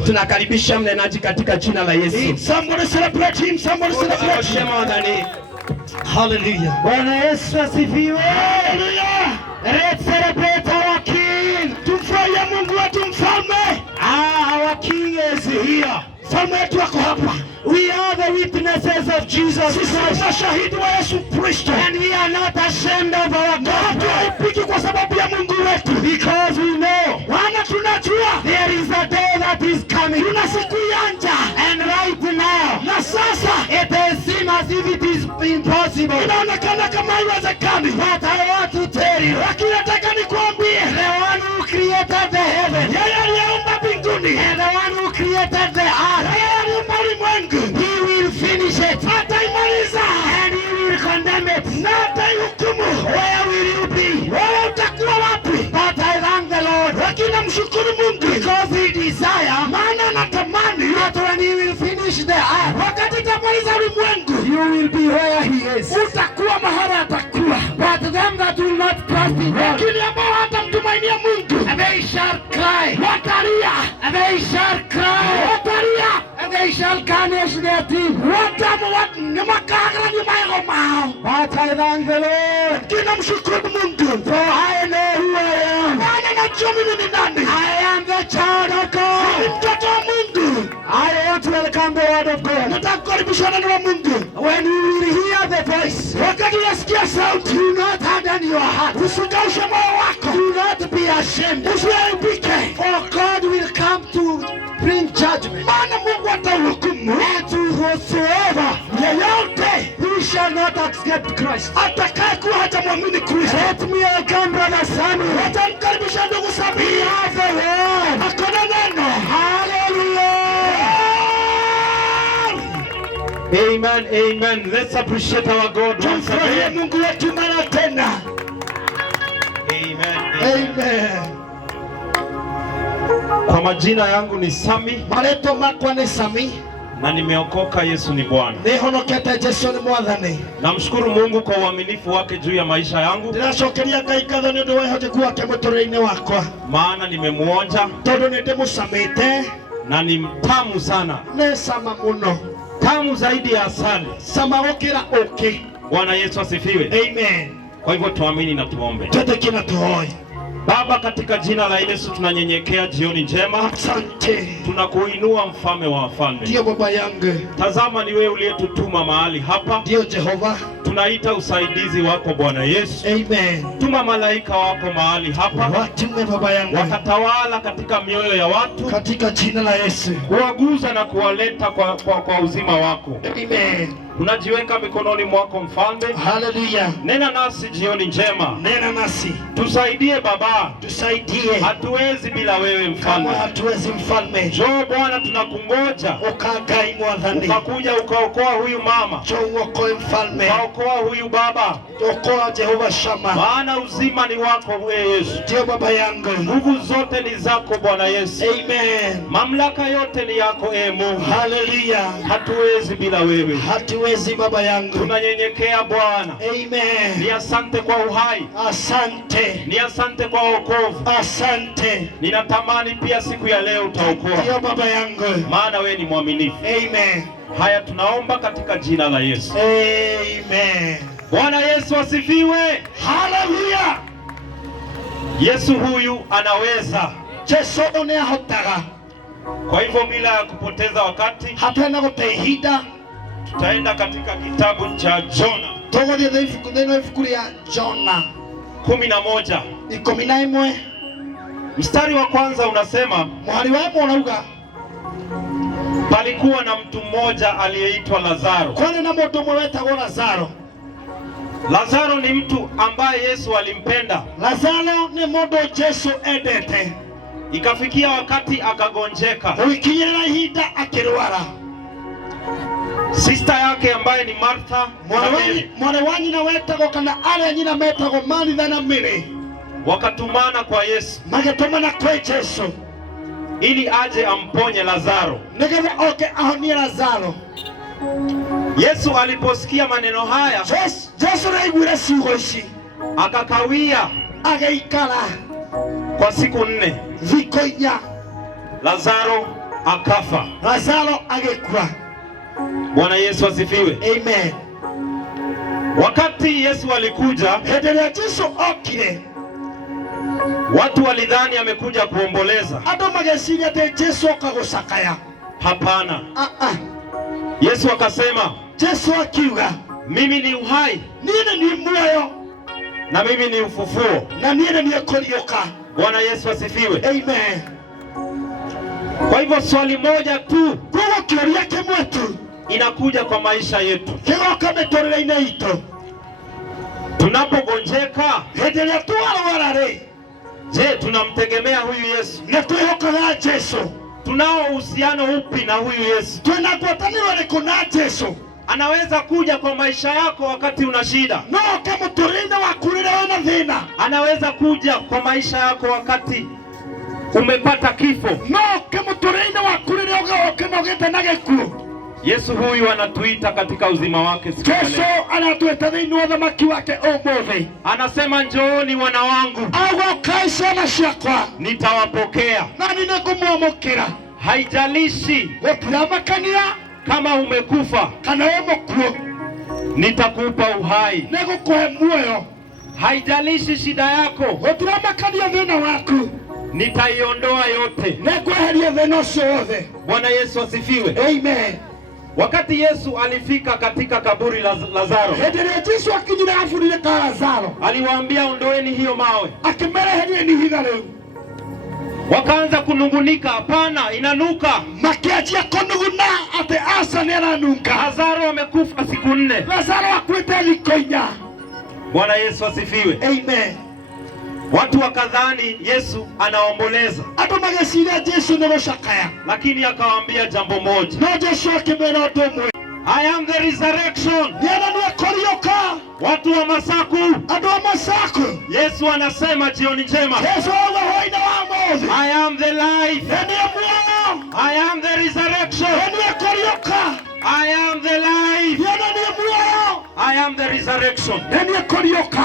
Tunakaribisha mnenaji katika jina la Yesu. Somebody celebrate him. Somebody celebrate him. Hallelujah. Bwana Yesu asifiwe. Hallelujah. Let's celebrate our King. Tumfurahie Mungu wetu mfalme. Our King is here. Mfalme wetu wako hapa. We are the witnesses of Jesus Sisi Christ. ni mashahidi wa Yesu Kristo. And we are not ashamed of our God. Hatuaibiki kwa sababu ya Mungu wetu. Because we know Wana tunajua there is a day that is coming. tuna siku yanja. And right now, Na sasa it seems as if it is impossible. inaonekana kama haiwezekani. But I want to tell you, Lakini nataka nikwambie, the one who created the heaven yeye aliyeumba mbinguni, and the one who created the earth, yeye aliumba ulimwengu, he will finish it ataimaliza and he will condemn it. na ataihukumu. Where will you be? Wewe utakuwa wapi? But I thank the Lord Lakini namshukuru Mungu because he desires maana anatamani that when he will finish the earth, wakati itamaliza ulimwengu you will be where he is. utakuwa mahali atakuwa. But them that will not trust in God, Lakini ambao hatamtumainia Mungu they shall cry, watalia, they shall cry, watalia, and they shall garnish their teeth. watamakagara nyuma yao mao. But I thank the Lord, Lakini namshukuru Mungu for I know who I am. maana najua mimi ni nani. I am the child of Ni God. mtoto wa Mungu. I want to welcome the word of God. Nataka kukaribisha neno la Mungu. When you will hear the voice, Wakati unasikia sauti, do not harden your heart. usikaushe moyo wako, Do not be ashamed. usiaibike, For God will come to bring judgment. maana Mungu atahukumu And to whosoever yeyote who shall not accept Christ. atakaye kuwa hajamwamini Kristo. Let me welcome Brother Samuel. Watamkaribisha ndugu He Samia, has the word. akona neno. Hallelujah. Amen, amen. Let's appreciate our God once Tumfurahie again. Mungu wetu mara tena. Amen, amen. Amen. Kwa majina yangu ni Sami Mareto makwa ni Sami, na nimeokoka. Yesu ni Bwana. nihonokete Jesu ni Mwathani. Namshukuru Mungu kwa uaminifu wake juu ya maisha yangu, Ndiracokeria Ngai ngatho nĩ ũndũ wa ũhoteku wake mũtũũrĩre-inĩ wakwa, maana nimemuonja tondũ nĩ ndĩmũcamĩte. na ni mtamu sana, Nĩ cama mũno, tamu zaidi ya asali. cama gũkĩra ũkĩ. Bwana Yesu asifiwe. Amen. Kwa hivyo tuamini na tuombe. Twĩtĩkie na tũhoe. Baba, katika jina la Yesu tunanyenyekea jioni njema, Asante tunakuinua mfalme wa wafalme. ndio baba yangu, Tazama, ni wewe uliyetutuma mahali hapa, ndio Jehova. tunaita usaidizi wako Bwana Yesu. Amen. Tuma malaika wako mahali hapa, Watume baba yangu wakatawala katika mioyo ya watu, katika jina la Yesu. kuwaguza na kuwaleta kwa uzima wako. Amen. Tunajiweka mikononi mwako mfalme, Haleluya. nena nasi jioni njema, Nena nasi, tusaidie Baba, tusaidie. hatuwezi bila wewe Kama mfalme. hatuwezi mfalme, Njoo Bwana, tunakungoja, ukagai Mwathani. ukakuja ukaokoa huyu mama, Njoo uokoe mfalme, ukaokoa huyu baba, okoa Jehova Shama. maana uzima ni wako wewe Yesu. Ndio baba yangu. Nguvu zote ni zako Bwana Yesu, Amen. mamlaka yote ni yako ee Mungu. Haleluya. Hatuwezi bila wewe, Hatuwezi baba yangu. tunanyenyekea Bwana. Amen. Ni asante kwa uhai, Asante. ni asante kwa wokovu. Asante. Ninatamani pia siku ya leo utaokoa, Ndio baba yangu. maana wewe ni mwaminifu. Amen. Haya tunaomba katika jina la Yesu. Amen. Bwana Yesu asifiwe. Haleluya. Yesu huyu anaweza. Jesu one ahotaga. Kwa hivyo bila ya kupoteza wakati, Hatena gũte ihinda. tutaenda katika kitabu cha Jona Tũgũthiĩ thĩinĩ wa ibuku rĩa Jona 11 11 mstari wa kwanza unasema, mũhari wa ĩmwe ũrauga, palikuwa na mtu mmoja aliyeitwa Lazaro. kwarĩ na mũndũ ũmwe wetagwo Lazaro. Lazaro ni mtu ambaye Yesu alimpenda. Lazaro nĩ mũndũ Jesu endete. Ikafikia wakati akagonjeka. Gũgĩkinyĩrĩra ihinda akĩrwara. Sister yake ambaye ni Martha na Mary Mwarĩ wa nyina wetagwo, kana arĩa nyina metagwo Maritha na Mary, wakatumana kwa Yesu magĩtũmana kwĩ Jesu ili aje amponye Lazaro. nĩgetha oke ahonie Lazaro. Yesu aliposikia maneno haya Jesu nĩaiguire ciugo ici, akakawia agĩikara kwa siku 4. thikũ 4. Lazaro akafa. Lazaro agĩkua. Bwana Yesu asifiwe. Amen. Wakati Yesu alikuja, Endelea Yesu okire. watu walidhani amekuja kuomboleza. Ado magesinya te Yesu akagusakaya. Hapana. Yesu akasema, Yesu akiuga, mimi ni uhai, niye ni muoyo, na mimi ni ufufuo, na niye ni kurioka. Bwana Yesu asifiwe. Amen. Kwa hivyo swali moja tu Kwa kioria kimwetu inakuja kwa maisha yetu. kigoka mitorere-inĩ itũ. Tunapogonjeka, Endelea tu warare. je, tunamtegemea huyu Yesu? Na twihokaga Yesu. Tunao uhusiano upi na huyu Yesu? Twina ngwatanĩro ĩrĩkũ na Yesu? Anaweza kuja kwa maisha yako wakati una shida. No oke mũtũrĩre waku rĩrĩa wĩna thĩna. Anaweza kuja kwa maisha yako wakati umepata kifo. No oke mũtũrĩre waku rĩrĩa ũgĩte na gĩkuũ. Yesu huyu anatuita katika uzima wake siku ya Yesu leo. anatuĩta thĩinĩ wa ũthamaki wake ũmũthĩ. Anasema, njooni wana wangu, Agoka ciana ciakwa, nitawapokea. nani nĩngũmwamũkĩra. Haijalishi Gũtiramakania kama umekufa, kana wĩ mũkuũ, nitakupa uhai. nĩngũkũhe muoyo. Haijalishi shida yako, Gũtiramakania thĩna waku, nitaiondoa yote. nĩngweheria thĩna ũcio wothe. Bwana Yesu asifiwe. Amen. Wakati Yesu alifika katika kaburi la Lazaro, Hĩndĩ ĩrĩa Jesũ akinyire kaburi-inĩ ka Lazaro, aliwaambia, ondoeni hiyo mawe. akĩmereheria ihiga rĩu. Wakaanza kunungunika, hapana, inanuka. Makĩanjia kũnuguna atĩ aca nĩaranunga. Lazaro amekufa siku 4. Lazaro akuĩte thikũ 4. Bwana Yesu asifiwe. Amen. Watu wakadhani Yesu anaomboleza, Andũ magĩciria Jesũ nĩ gũcakaya, lakini akawaambia jambo moja. no Jesũ akĩmera ũndũ ũmwe. I am the resurrection. Niĩ nĩ kũriũka. Watu wa Masaku, Andũ a Masaku, Yesu anasema jioni njema. Jesũ auga hwaĩ-inĩ wa ũmũthĩ, I am the life. nĩ niĩ muoyo, I am the resurrection. nĩ niĩ kũriũka, I am the life. niĩ nĩ niĩ muoyo, I am the resurrection. nĩ niĩ kũriũka.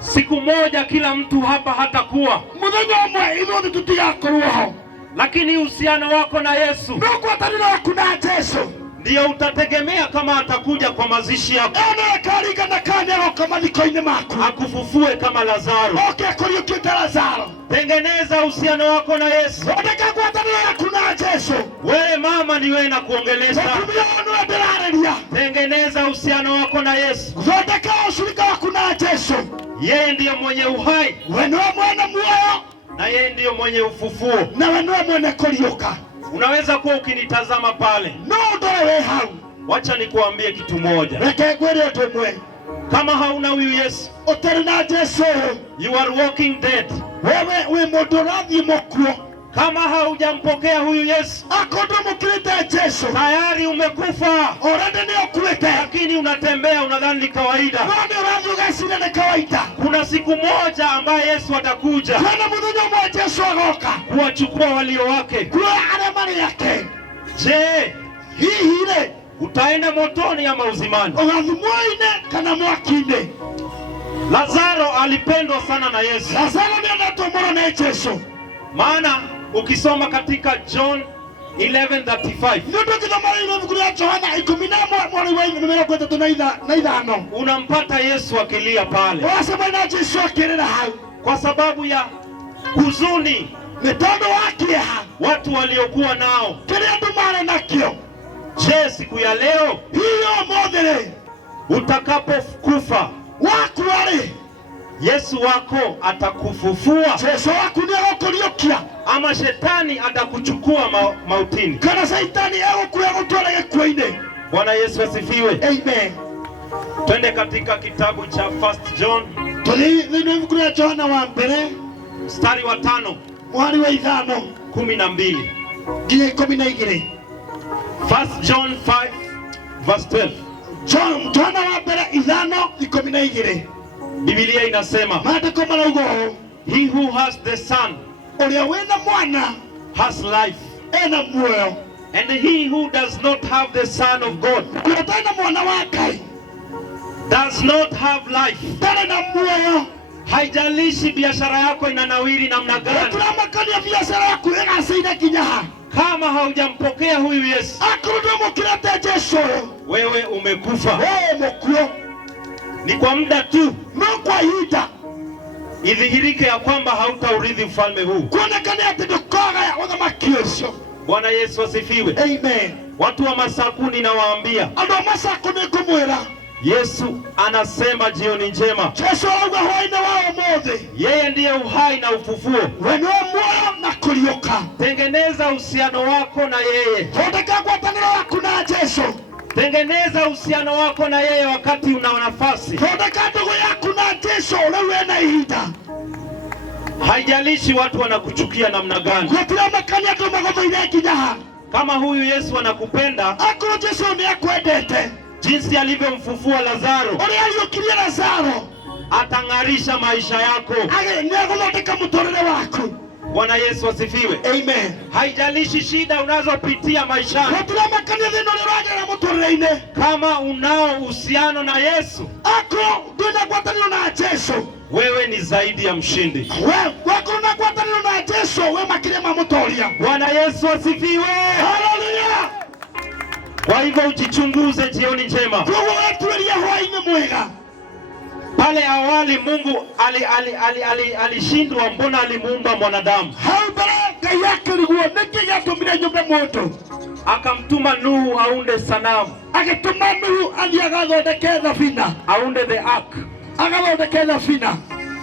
Siku moja kila mtu hapa hatakuwa, Mũthenya ũmwe ithuothe tũtigakorwo ho, lakini uhusiano wako na Yesu no ngwatanĩro yaku na Jesũ ndio utategemea kama atakuja kwa mazishi yako, ĩyo ĩkaringana kana nĩagoka mathiko-inĩ maku, akufufue kama Lazaro. oke kũriũkĩte Lazaro. Tengeneza uhusiano wako na Yesu. Thondeka ngwatanĩro yaku na Jesũ. Wewe mama, ni wewe nakuongelesha. Mũtumia ũyũ nĩwe ndĩrarĩria. Tengeneza uhusiano wako na Yesu. Thondeka ũcurika waku na Jesũ. Yeye ndiye mwenye uhai We nĩwe mwene muoyo, na yeye ndiye mwenye ufufuo. nawe nĩwe mwene kũriũka. Unaweza kuwa ukinitazama pale, No ndore wĩ hau. wacha nikuambie kitu moja. Reke ngwĩre ũndũ ũmwe. Kama hauna huyu Yesu, Ũtarĩ na Jesũ, you are walking dead. wewe wĩ mũndũ ũrathiĩ mũkuũ. Kama haujampokea huyu Yesu, Akorwo ndũmũkĩrĩte Jesũ, tayari umekufa, already nĩũkuĩte, lakini unatembea unadhani ni kawaida. no nĩ ũrathiĩ ũgeciria nĩ kawaida. Kuna siku moja ambaye Yesu atakuja Kwĩna mũthenya ũmwe Jesũ agoka kuwachukua walio wake. kuoya arĩa marĩ ake. Je, Hihi-rĩ, utaenda motoni ama uzimani? ũgathiĩ muoyo-inĩ kana mwaki-inĩ? Lazaro alipendwa sana na Yesu, Lazaro nĩendetwo mũno nĩ Jesũ. maana ukisoma katika John 11:35 Nĩ ũndũ ũngĩthoma ibuku rĩa Johana 11 mweri wa 35 unampata Yesu akilia pale wasema na Jesũ akĩrĩra hau kwa sababu ya huzuni nĩ tondũ wa kĩeha watu waliokuwa nao. kĩrĩa andũ marĩ nakĩo. Je, siku ya leo Hiyo ũmũthĩ-rĩ, utakapokufa wakua-rĩ, Yesu wako atakufufua Jesũ waku nĩegũkũriũkia ama shetani atakuchukua mautini? kana Saitani egũkuoya gũtwara gĩkuũ-inĩ? Bwana Yesu asifiwe. Amen. Twende katika kitabu cha 1 John Tũthiĩ thĩinĩ wa ibuku rĩa Johana wa mbere mstari wa 5 mweri wa 5 12. nginya 12. 1 John 5 verse 12. Johana wa mbere 5:12. Biblia inasema, Maandĩko marauga ũũ, he who has the son ũrĩa wĩna mwana has life, ena muoyo, and he who does not have the son of God ũrĩa ũtarĩ na mwana wa Ngai does not have life. ndarĩ na muoyo. Haijalishi biashara yako inanawiri namna gani, Tũramakania biacara yaku ĩgacaina nginya ha, kama haujampokea huyu Yesu, akorwo ndũmũkĩrĩte Jesũ, wewe umekufa. wee mũkuũ. ni kwa muda tu, no kwa ihinda idhihirike ya kwamba hautaurithi ufalme huu. kuonekane atĩ ndũkagaya ũthamaki ũcio. Bwana Yesu asifiwe. Amen. Watu wa Masaku ninawaambia, Andũ a Masaku nĩngũmwĩra, Yesu anasema jioni njema. Jesu arauga hwaĩ-inĩ wa ũmũthĩ, Yeye ndiye uhai na ufufuo. we nĩwe muoyo na kũriũka. Tengeneza uhusiano wako na yeye. Thondeka ngwatanĩro yaku na Jesu. Tengeneza uhusiano wako na yeye wakati una nafasi. Thondeka ndũgũ yaku na Jesu rĩu wĩna ihinda. Haijalishi watu wanakuchukia namna gani. Gũtiramakania andũ magũthũire nginya ha. Kama huyu Yesu anakupenda, Akorwo Jesu nĩakwendete, jinsi alivyomfufua Lazaro, ũrĩa ariũkirie Lazaro, atang'arisha maisha yako. nĩagũthondeka mũtũrĩre waku. Bwana Yesu asifiwe. Amen. Haijalishi shida unazopitia maishani, Gũtiramakania thĩna ũrĩa ũragerera mũtũrĩre-inĩ. kama unao uhusiano na Yesu, Akorwo ndwĩna ngwatanĩro na Jesu, wewe ni zaidi ya mshindi. wakorwo na ngwatanĩro na Jesu, we makĩria ma mũtoria. Bwana Yesu asifiwe. Haleluya. Kwa hivyo ujichunguze jioni njema. Koguo wetuĩrie hwaĩ-inĩ mwega. Pale awali Mungu alishindwa, mbona alimuumba mwanadamu? Hau mbere Ngai akĩriguo nĩkĩ gĩatũmire nyũmbe mũndũ. Akamtuma Nuhu aunde sanamu, Agĩtũma Nuhu athiĩ agathondeke thabina. aunde the ark. Agathondeke thabina.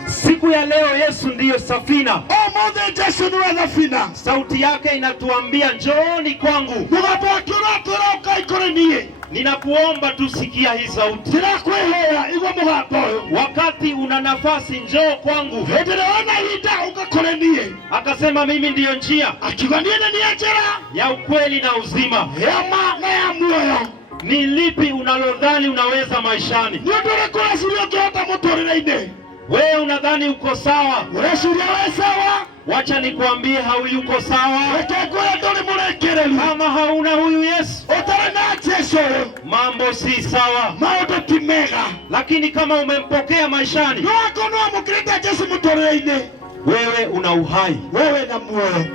Siku ya leo Yesu ndiyo safina. Ũmũthĩ Jesu nĩwe thabina. Sauti yake inatuambia njooni kwangu. Mũgambo wake ũratwĩra ũkai kũrĩ niĩ. Ninakuomba tusikia hii sauti. Ndĩrakwĩhoya igua mũgambo ũyũ. Wakati una nafasi njoo kwangu. Hĩndĩ ĩrĩa wĩna ihinda ũka kũrĩ niĩ. Akasema mimi ndiyo njia Akiuga niĩ nĩ niĩ njĩra ya ukweli na uzima. ya ma na ya muoyo. Ni lipi unalodhani unaweza maishani? Nĩ ũndũ ũrĩkũ ũreciria ũngĩhota mũtũrĩre-inĩ? Wewe unadhani uko sawa? Ũreciria we sawa? Wacha nikwambie hauyuko sawa. Reke ngwĩre ndũrĩ mũrekereru. Kama hauna huyu Yesu, Ũtarĩ na Jesu ũyũ, mambo si sawa. maũndũ ti mega. Lakini kama umempokea maishani, No akorwo nĩwamũkĩrĩte Jesu mũtũrĩre-inĩ, wewe una uhai. wewe na muoyo.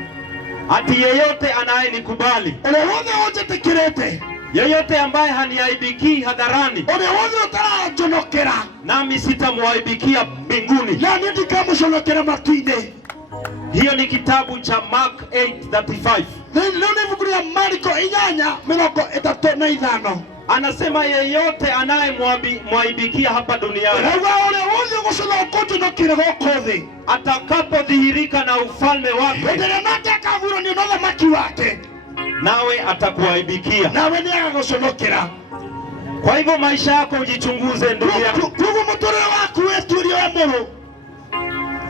Ati yeyote anayenikubali, Ũrĩa wothe ũnjĩtĩkĩrĩte, yeyote ambaye haniaibikii hadharani, ũrĩa wothe ũtaranjonokera, nami sitamwaibikia mbinguni. na niĩ ndikamũconokera matu-inĩ. Hiyo ni kitabu cha Mark 8:35. Rĩu nĩ ibuku rĩa Mariko 8:35. Anasema yeyote anayemwaibikia hapa duniani, Rauga ũrĩa wothe ũgũcona ũkũnjonokire gũkũ thĩ, atakapodhihirika na ufalme hĩndĩ wake, ĩrĩa nake akaguũranio na ũthamaki wake, nawe atakuaibikia. nawe nĩagagũconokera. Kwa hivyo maisha yako ujichunguze, ndugu yangu. Koguo mũtũrĩre waku wĩtuĩrie we mũrũ.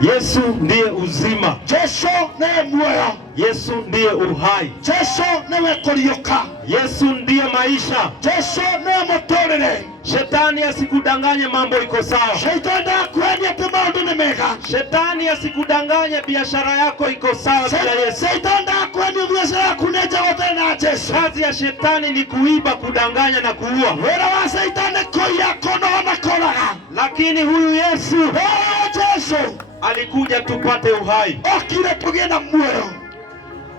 Yesu ndiye uzima. Jesu nĩwe muoyo. Yesu ndiye uhai. Jesu nĩwe kũriũka. Yesu ndiye maisha. Jesu nĩwe mũtũrĩre. Shetani asikudanganye mambo iko sawa. Shaitani ndakwendie atĩ maũndũ nĩ mega. Shetani asikudanganye biashara yako iko sawa bila Yesu. Shaitani ndakwendie biashara yaku nĩ njega ũtarĩ na Jesu. Kazi ya shetani ni kuiba, kudanganya na kuua. Wĩra wa Shaitani kũiya, kũnoga na kũraga. Lakini huyu Yesu Wewe Jesu alikuja tupate uhai, okire tũgĩe na muoyo,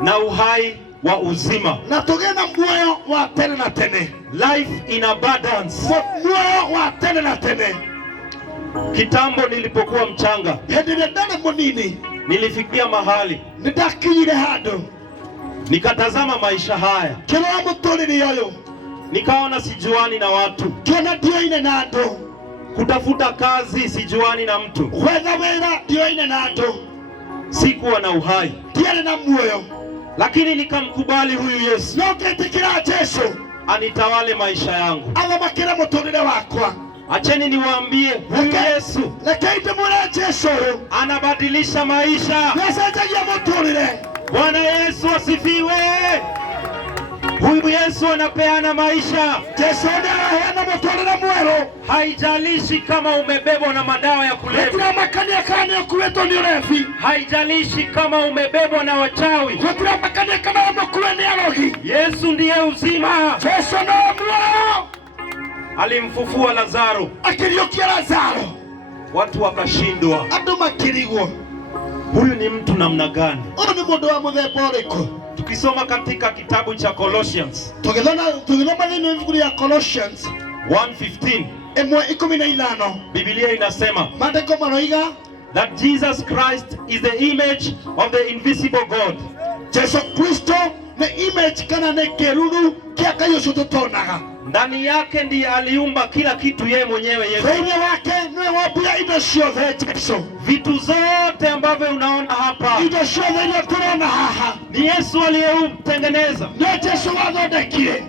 na uhai wa uzima. na tũgĩe na muoyo wa tene na tene. Life in abundance. Muoyo wa tene na tene. Kitambo nilipokuwa mchanga, Hĩndĩ ĩrĩa ndarĩ mũnini, nilifikia mahali nĩndakinyire handũ nikatazama maisha haya, kĩrora mũtũrĩre ũyũ, nikaona sijuani na watu, kĩona ndioine na andũ, kutafuta kazi sijuani na mtu, gwetha wĩra ndioine na andũ, sikuwa na uhai. ndiarĩ na muoyo. Lakini nikamkubali huyu Yesu No ngĩtĩkĩra Jesu anitawale maisha yangu. athamakĩre mũtũrĩre wakwa. Acheni niwaambie, huyu Yesu Rekei ndĩmwĩre Jesu ũyũ anabadilisha maisha. nĩacenjagia mũtũrĩre. Bwana Yesu asifiwe. Huyu Yesu anapeana maisha. Jesu nĩaraheana mũtũrĩre mwerũ. Haijalishi kama umebebwa na madawa ya kulevya, Gũtiramakania kana nĩũkuĩtwo nĩ ũrebi. haijalishi kama umebebwa na wachawi, Gũtiramakania kana ũmũkue nĩ arogi. Yesu ndiye uzima. Jesu nĩwe muoyo. Alimfufua Lazaro, Akĩriũkia Lazaro, watu wakashindwa. andũ makĩrigwo. Huyu ni mtu namna gani? Ũyũ nĩ mũndũ wa mũthemba ũrĩkũ? Tukisoma katika kitabu cha Colossians Tũgĩthoma thĩinĩ wa ibuku rĩa Colossians 1:15, 1:15 Biblia inasema maandiko maroiga that Jesus Christ is the image of the invisible God. Yesu Kristo ni image kana ne keruru kia kayo sototonaga. Ndani yake ndiye aliumba kila kitu yeye mwenyewe Yesu. Thĩinĩ wake nĩwe wombire indo ciothe Yesu. Vitu zote ambavyo unaona hapa, Indo ciothe iria tũrona haha ni Yesu aliyeutengeneza. nĩ Yesu wathondekire.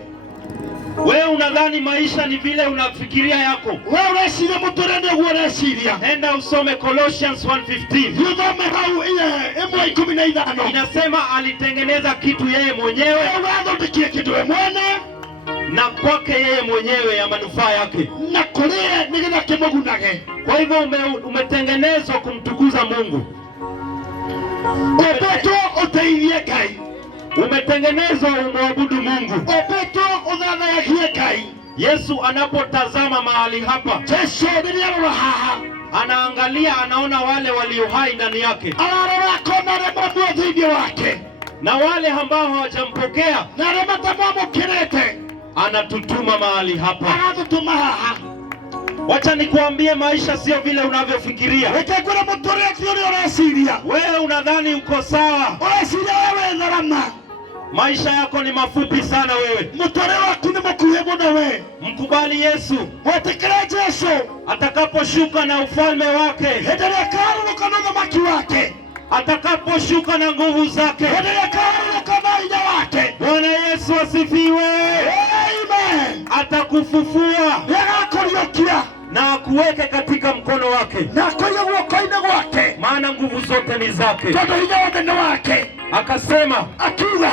Wewe unadhani maisha ni vile unafikiria yako? Wewe ũreciria mũtũũrĩre nĩguo ũreciria. Enda usome Colossians 1:15. Thome hau 1:15. Inasema alitengeneza kitu yeye mwenyewe Wewe wathondekire kĩndũ we mwene na kwake yeye mwenyewe ya manufaa yake. na kũrĩe nĩgetha kĩmũgunage. Kwa hivyo umetengenezwa kumtukuza Mungu. Ũmbĩtwo ũteithie Ngai. Umetengenezwa umwabudu Mungu. Ũmbĩtwo ũthathayagie Ngai. Yesu anapotazama mahali hapa, Yesu rĩrĩa arora haha anaangalia, anaona wale walio hai ndani yake ararora akona arĩa mamwe thĩinĩ wake na wale ambao hawajampokea, na arĩa matamwamũkĩrĩte anatutuma mahali hapa. agatũtũma haha. Wacha nikuambie, maisha sio vile unavyofikiria. Reke ngwĩre mũtũũrĩre ti ũrĩa ũreciria. Wewe unadhani uko sawa. Ũreciria wewe tharama. Maisha yako ni mafupi sana wewe. Mũtũũrĩre waku nĩ mũkuhĩ mũno we. Mkubali Yesu. Mwĩtĩkĩre Yesu Atakaposhuka na ufalme wake, hĩndĩ ĩrĩa akarũrũka na ũthamaki wake, atakaposhuka na nguvu zake. hĩndĩ ĩrĩa akarũrũka na hinya wake. Bwana Yesu asifiwe. Amen. Atakufufua Nĩagakũriũkia na akuweke katika mkono wake, na akũige guoko-inĩ gwake, maana nguvu zote ni zake. tondũ hinya wothe nĩ wake. Akasema, Akiuga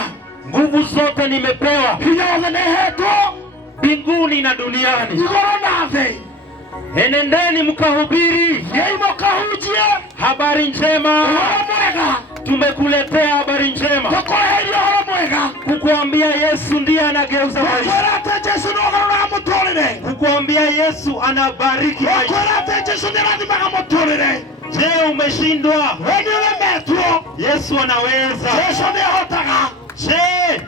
nguvu zote nimepewa hinya wothe nĩhetwo mbinguni na duniani. igũrũ na thĩ. Enendeni mkahubiri Thiĩi mũkahunjie habari njema. ũhoro mwega. Tumekuletea habari njema, Tũkũheire ũhoro mwega. kukuambia Yesu ndiye anageuza maisha, Tũkwĩra atĩ Jesu nĩ ũgarũraga mũtũũrĩre. kukuambia Yesu anabariki maisha. Tũkwĩra atĩ Jesu nĩ arathimaga mũtũũrĩre. Je, umeshindwa? We nĩ ũremetwo. Yesu anaweza. Jesu nĩ ahotaga. Je,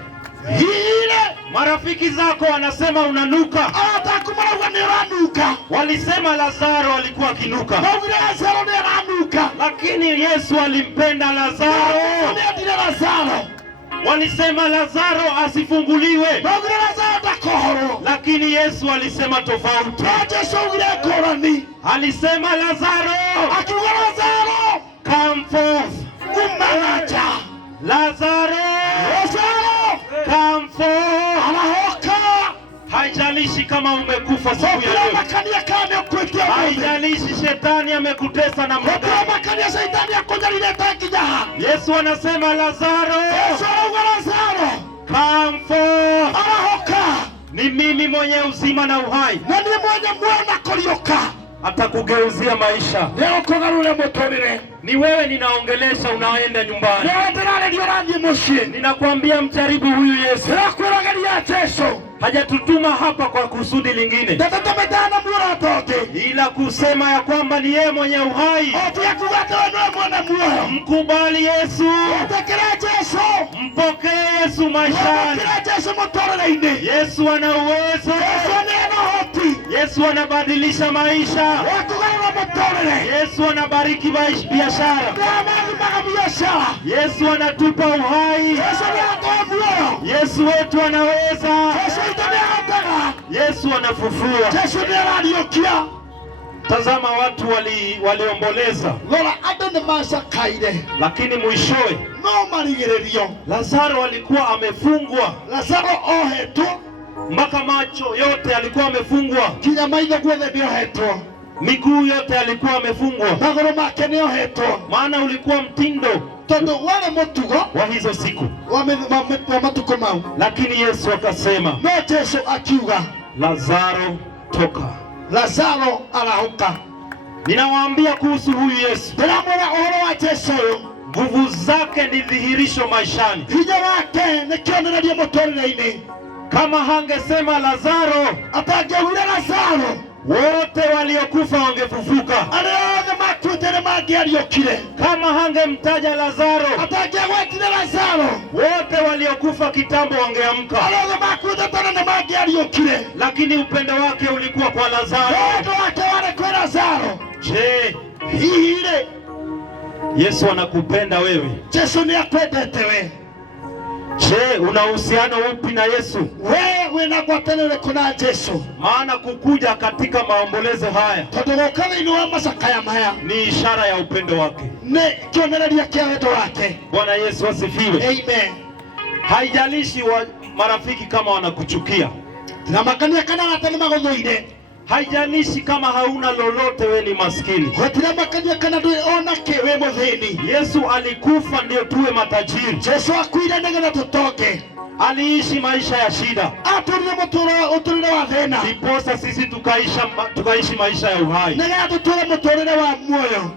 Hiire marafiki zako wanasema unanuka? ataku marauga nĩ ũranuka. Walisema Lazaro alikuwa akinuka, Maugire Lazaro nĩ aranuka. lakini Yesu alimpenda Lazaro. Nĩ endire Lazaro. Walisema Lazaro asifunguliwe, Maugire Lazaro ndakohorwo. lakini Yesu alisema tofauti. No Jesu augire ngũrani. Alisema Lazaro, Akiuga Lazaro come forth. uma nja. Lazaro, Lazaro come forth. arahoka. Haijalishi kama umekufa siku ya Gũtirĩ leo, makania kana ũkuĩte ũmũthĩ. haijalishi shetani amekutesa na Gũtirĩ mganga. makania Shaitani akũnyarire nginya ha. Yesu anasema Lazaro, Yesu arauga Lazaro come forth. arahoka. Ni mimi mwenye uzima na uhai, Na niĩ mwenye muoyo na kũriũka. atakugeuzia maisha. Nĩgũkũgarũre mũtũũrĩre. Ni wewe ninaongelesha, unaenda nyumbani. Nĩwe ndĩrarĩria ũrathiĩ mũciĩ. Ninakwambia mjaribu huyu Yesu. Ndĩrakwĩragĩria Jesu. Hajatutuma hapa kwa kusudi lingine, Ndatũtũmĩte na muoroto ũngĩ. ila kusema ya kwamba ni yeye mwenye uhai. O tiga kuuga atĩ we nĩwe mwene muoyo. Mkubali Yesu, Wĩtĩkĩre Jesu. mpokee Yesu maishani. Wĩtĩkĩre Jesu mũtũũrĩre-inĩ. Yesu ana uwezo, Jesu nĩ ena ũhoti Yesu anabadilisha maisha, wa kũgarũra mũtũũrĩre. Yesu anabariki biashara, Nĩamathimaga biacara. Yesu anatupa uhai, Jesu nĩatũhe muoyo. Yesu wetu anaweza, Jesu witũ nĩahotaga. Yesu anafufua. Jesu nĩarariũkia. Tazama, watu waliomboleza, Rora andũ nĩmacakaire lakini mwishowe no marigĩrĩrio. Lazaro alikuwa amefungwa Lazaro ohetwo mpaka macho yote alikuwa amefungwa, nginya maitho guothe nĩohetwo, miguu yote alikuwa amefungwa, magũrũ make nĩohetwo, maana ulikuwa mtindo tondũ warĩ mũtugo wa hizo siku. wa matukũ mau. Lakini Yesu akasema, No Jesu akiuga Lazaro, toka. Lazaro arahuka. Ninawaambia kuhusu huyu Yesu, Ndĩramwĩra ũhoro wa Jesu ũyũ. nguvu zake ni dhihirisho maishani. Hinya wake nĩ kĩonereria mũtũũrĩre-inĩ. Kama hangesema Lazaro, Atangĩaugire Lazaro, wote waliokufa wangefufuka. Aliothe makuĩte nĩmangĩariũkire. Kama hangemtaja Lazaro, atangĩagwetire Lazaro, wote waliokufa kitambo wangeamka. aliothe makuĩte tene nĩmangĩariũkire. Lakini upendo wake ulikuwa kwa Lazaro. Wendo wake warĩ kwĩ Lazaro. Je, hihi rĩ, Yesu anakupenda wewe? Jesu nĩakwendete we? Je, una uhusiano upi na Yesu? We wĩna ngwatanĩro ĩrĩkũ na Jesu? Maana kukuja katika maombolezo haya tondũ gũka thĩinĩ wa macakaya maya ni ishara ya upendo wake, nĩ kĩonereria kĩa wendo wake. Bwana Yesu asifiwe. Amen. Haijalishi marafiki kama wanakuchukia, na makania kana hata nĩ magũthũire. Haijalishi kama hauna lolote, we ni maskini. Gũtirĩ makania kana ndũrĩ ona kĩ wĩ mũthĩni. Yesu alikufa ndio tuwe matajiri. Jesu akuire nĩgetha tũtonge. Aliishi maisha ya shida, atũrire ũtũrĩre wa thĩna, ndiposa sisi tukaishi maisha ya uhai. nĩgetha tũtũre mũtũrĩre wa muoyo.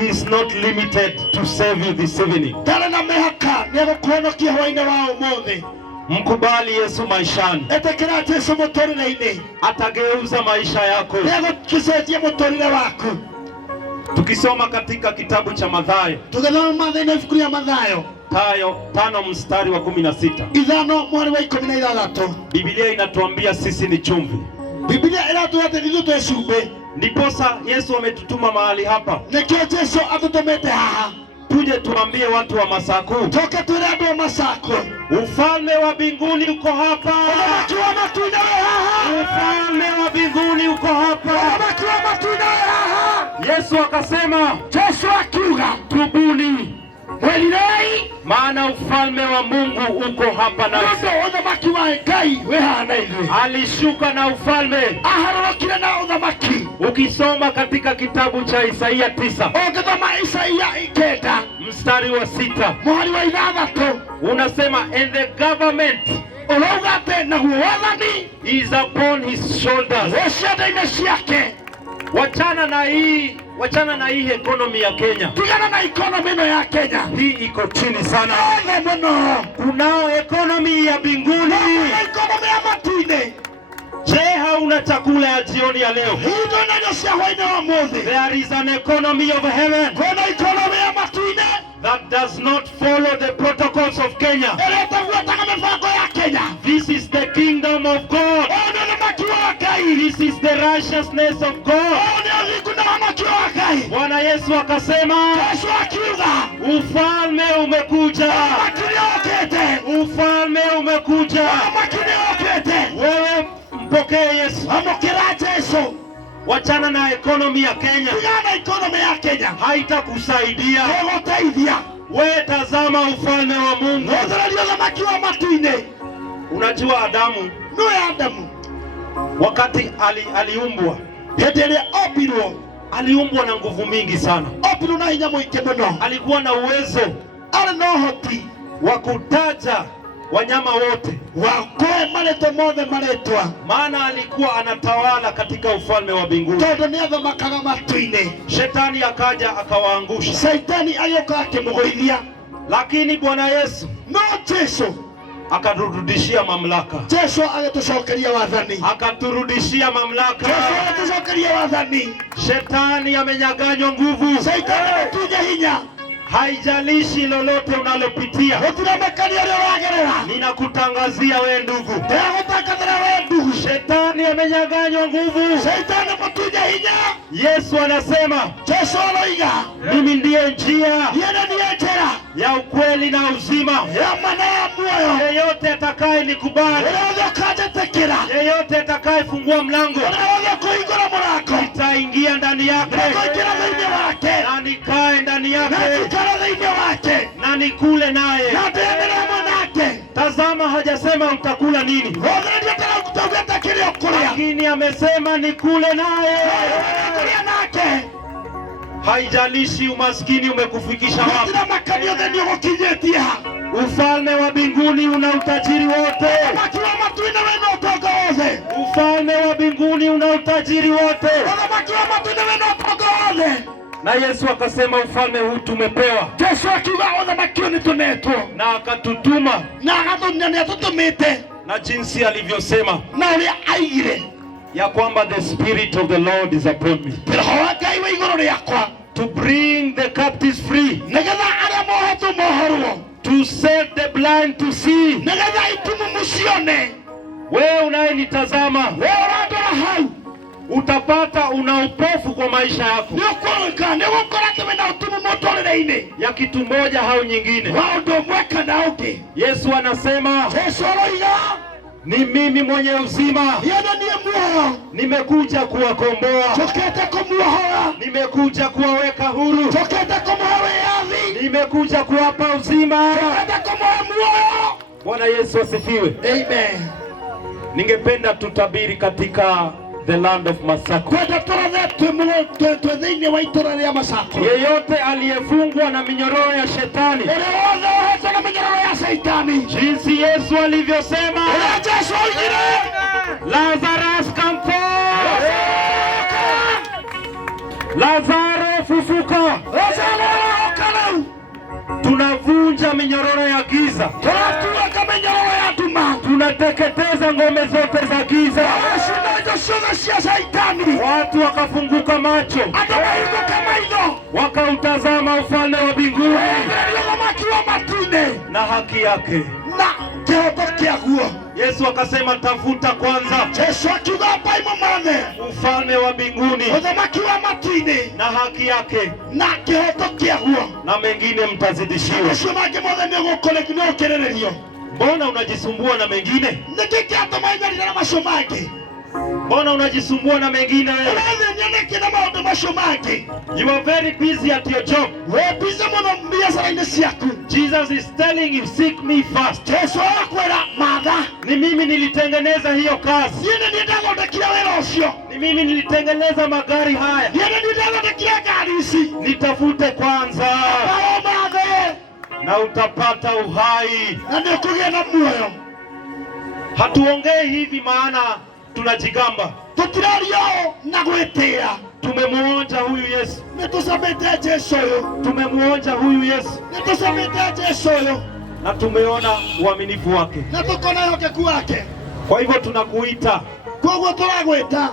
He is not limited to save you this evening. Ndarĩ na mĩhaka nĩegũkũhonokia hwaĩ-inĩ wa ũmũthĩ. Mkubali Yesu maishani. Etĩkĩra Jesu mũtũrĩre-inĩ. Atageuza maisha yako. Nĩegũcenjia mũtũrĩre waku. Tukisoma katika kitabu cha Mathayo, tũgĩthoma Mathayo ibuku rĩa Mathayo 5 mstari wa 16. 5 mweri wa 16. Biblia inatuambia sisi ni chumvi. Biblia ĩratwĩra atĩ ithuĩ twĩ cumbĩ. Ndiposa Yesu ametutuma mahali hapa. Nĩkĩo Jesu atũtũmĩte haha. Tuje tuambie watu wa Masaku. Toke twĩre andũ a Masaku. Ufalme wa mbinguni uko hapa. Ũthamaki wa matu-inĩ wĩ haha. Ufalme wa mbinguni uko hapa. Ũthamaki wa matu-inĩ wĩ haha. Yesu akasema, Jesu akiuga, tubuni, mwĩrirei, maana ufalme wa Mungu uko hapa nasi. Ũthamaki wa Ngai wĩ haha na ithuĩ. Alishuka na ufalme. Aharũrũkire na ũthamaki. Ukisoma katika kitabu cha Isaia 9, ũngĩthoma Isaia 9 mstari wa 6, mũhari wa 6, unasema and the government ũrauga atĩ naguo wathani is upon his shoulders. ciande-inĩ ciake. Wachana na hii economy ya Kenya. Tigana na economy ino ya Kenya. Hii iko chini sana. Othe mũno. Kunao economy ya mbinguni. Economy ya matu-inĩ. Je, hauna chakula ya jioni ya leo? Hindo neno cia hwaĩ-inĩ wa ũmũthĩ. There is an economy of heaven. Kwĩna economy ya matu-inĩ that does not follow the protocols of Kenya. ĩrĩa ĩtabuataga mĩbango ya Kenya. This is the kingdom of God. Ũyũ nĩ ũthamaki wa Ngai. This is the righteousness of God. Ũyũ nĩ ũthingu na ũhonokio wa Ngai. Bwana Yesu akasema, Jesu akiuga, ufalme umekuja. ũthamaki nĩũkĩte. Ufalme umekuja. Ũthamaki nĩũkĩte. Wewe mpokee Yesu. Amũkĩra Jesu. Wachana na economy ya Kenya. Tigana na economy ya Kenya. Haitakusaidia. Ndĩgũteithia. Wewe tazama ufalme wa Mungu. Ũthĩrĩria ũthamaki wa matu-inĩ. Unajua Adamu, Nĩwe Adamu wakati aliumbwa, hĩndĩ ĩrĩa ombirwo, aliumbwa na nguvu mingi sana. ombirwo na hinya mũingĩ mũno. Alikuwa na uwezo, arĩ na ũhoti wa kutaja wanyama wote, wa kũhe marĩtwa mothe marĩtwa, maana alikuwa anatawala katika ufalme wa mbinguni. tondũ nĩathamakaga matu-inĩ. Shetani akaja akawaangusha. Saitani agĩũka akĩmũgũithia. Lakini Bwana Yesu no Jesu akaturudishia mamlaka. Jesu agĩtũcokeria wathani. Akaturudishia mamlaka. Jesu agĩtũcokeria wathani. Shetani amenyang'anywa nguvu. Saitani ametunya hinya. Haijalishi lolote unalopitia, gũtiramakania ũrĩa wagerera. ninakutangazia we ndugu, ndĩragũtangathĩra we ndugu. Shetani amenyang'anywa nguvu. Saitani ametunya hinya. Yesu anasema, Jesu aroiga, mimi ndiye njia, yeye ndiye njĩra ya ukweli na uzima. ya mana ya muoyo. Yeyote atakaye nikubali, ũrĩa ũkanjĩtĩkĩra, yeyote atakaye fungua mlango, ũrĩa kũhingũra mũrango, nitaingia ndani yake nĩngũingĩra thĩinĩ wake, na nikae ndani na yake njikare thĩinĩ wake, na nikule naye. na ndĩanĩre hamwe nake. Tazama, hajasema mtakula nini, Ũthĩrĩria tũgũtaugĩte kĩrĩa ũkũrĩa, lakini amesema nikule naye. kũrĩa nake. Haijalishi umaskini umekufikisha wapi, gũtiramakania thĩ nĩũgũkinyĩtie ha. ufalme wa mbinguni una utajiri wote. ũthamaki wa matu-inĩ wĩna ũtonga wothe. Ufalme wa mbinguni una utajiri wote. ũthamaki wa matu-inĩ wĩna ũtonga wothe. Na Yesu akasema ufalme huu tumepewa, Jesu akiuga ũthamaki ũyũ nĩtũnetwo, na akatutuma, na agatũnia nĩatũtũmĩte, na jinsi alivyosema na ũrĩa aigire. ya kwamba the spirit of the Lord is upon me roho wa Ngai wa igũrũ rĩakwa to bring the captives free, nĩgetha arĩa mohetwo mohorwo, to set the blind to see. nĩgetha itumumu cione. Wewe unayenitazama, Wewe ũrandora hau utapata una upofu kwa maisha yako nĩũkũrĩka nĩgũkora atĩ wĩna ũtumumu mũtũrĩre-inĩ ya kitu moja au nyingine. wa ũndũ ũmwe kana ũngĩ. Yesu anasema Jesu aroiga ni mimi mwenye uzima, yeye ndiye muoyo, nimekuja kuwakomboa, tũkĩte kũmuohora, nimekuja kuwaweka huru, tũkĩte kũmũhe wĩyathi, nimekuja kuwapa uzima. tũkĩte kũmũhe muoyo. Bwana Yesu asifiwe. Amen. Ningependa tutabiri katika the land of Masako. Kwenda tũrathe twĩ thĩinĩ wa itũra rĩa Masako. Yeyote aliyefungwa na minyororo ya shetani, Ũrĩa wothe ũhetwo na mĩnyororo ya Saitani, jinsi Yesu alivyosema, ũrĩa Jesu oigire, Lazarus come forth, Lazaro fufuka. Lazaro oka rĩu, Tunavunja minyororo ya giza, tũratuĩka mĩnyororo ya nduma, tunateketeza ngome zote za giza. tũracina indo ciothe cia Saitani. Watu wakafunguka macho, Andũ mahingũke maitho, wakautazama ufalme wa mbinguni wehererio ũthamaki wa matu-inĩ na haki yake. na kĩhoto kĩaguo. Yesu akasema, tafuta kwanza Jesu akiuga mbai mũmathe ufalme wa mbinguni ũthamaki wa matu-inĩ na haki yake, na kĩhoto kĩaguo, na mengine mtazidishiwa. macio mangĩ mothe nĩũgũkĩrĩrĩrio. Mbona unajisumbua na mengine? Nĩkĩ kĩatũma nyarire na macio mangĩ? Mbona unajisumbua na mengine wewe? Ũrethenia nĩkĩ na maũndũ macio mangĩ? You are very busy at your job. Wĩ bize mũno biacara-inĩ ciaku. Jesus is telling you, seek me first. Jesu arakwĩra matha, Ni mimi nilitengeneza hiyo kazi. niĩ nĩ niĩ ndathondekire wĩra ũcio, Ni mimi nilitengeneza magari haya. niĩ nĩ niĩ ndathondekire ngari ici. Nitafute kwanza Bao mathe na utapata uhai. na nĩũkũgĩa na muoyo. Hatuongei hivi maana tunajigamba. Tũtiraria ũũ na gwĩtĩĩa, Tumemuonja huyu Yesu. nĩtũcamĩte Jesu ũyũ, Tumemuonja huyu Yesu nĩtũcamĩte Jesu ũyũ, na tumeona uaminifu wake. na tũkona ũhokeku wake. Kwa hivyo tunakuita, Koguo tũragwĩta,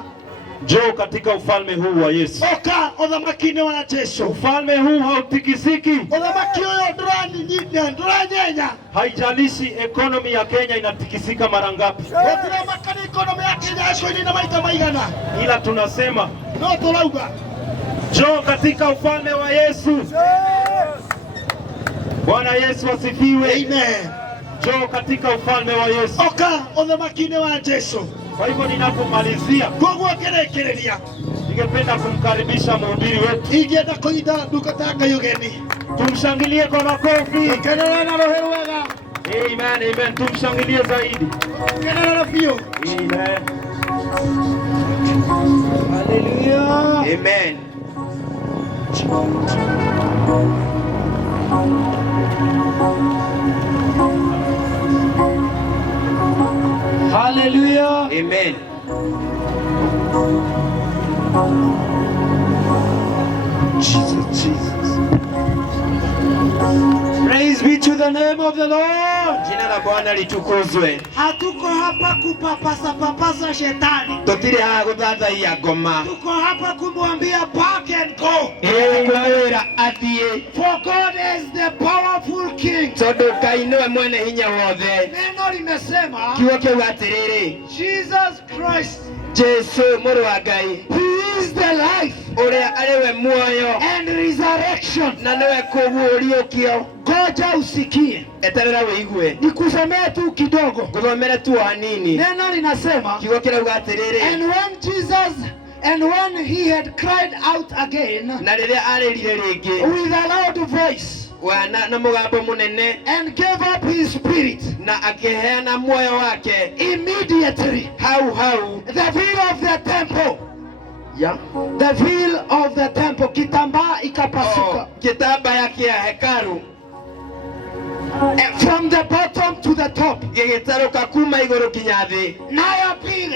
njoo katika ufalme huu wa Yesu. ũka ũthamaki-inĩ wa Jesu. Ufalme huu hautikisiki. Ũthamaki ũyũ ndũranyenya, Haijalishi economy ya Kenya inatikisika mara ngapi, gũtiramaka nĩ ikonomi ya Kenya ĩkũinina maita maigana, ila tunasema no tũrauga njoo katika ufalme wa Yesu. Bwana Yesu asifiwe. amen. Njoo katika ufalme wa Yesu. Ũka ũthamaki-inĩ wa Jesu. Kwa hivyo ninapomalizia, Koguo ngĩrĩkĩrĩria, ningependa kumkaribisha mhubiri wetu. ingĩenda kũnyita ndungata Ngai ũgeni. Tumshangilie kwa makofi. Kenera na rũhĩ rwega, Amen, amen. Tumshangilie zaidi. kenera biũ. Amen. Haleluya. Amen. Haleluya. Amen. Jesus, Jesus. Praise be to the name of the Lord. Jina la Bwana litukuzwe. Hatuko hapa kupapasa papasa shetani. Tutire haha guthathaia ngoma. Tuko hapa kumwambia back and go. Wĩra athiĩ. For God is the powerful king. Tondũ Ngai nĩwe mwene hinya wothe. Neno limesema Kiugo kĩu atĩrĩrĩ, Jesus Christ, Jesu mũrũ wa Ngai, he is the life ũrĩa arĩ we muoyo and resurrection. na nĩwe kũguũriũkio. Ngoja usikie. Eterera wĩigue. Nikusomee tu kidogo. Ngũthomere tu hanini. Neno linasema, Kiugo kĩrauga atĩrĩrĩ, and when he had cried out again na rĩrĩa arĩrire rĩngĩ with a loud voice na mũgambo mũnene and gave up his spirit, na akĩheana muoyo wake, immediately hau the veil of the temple, the veil of the temple, kitambaa ikapasuka, gĩtambaya kĩa hekaru from the bottom to the top, gĩgĩtarũka kuma igũrũ nginya thĩ,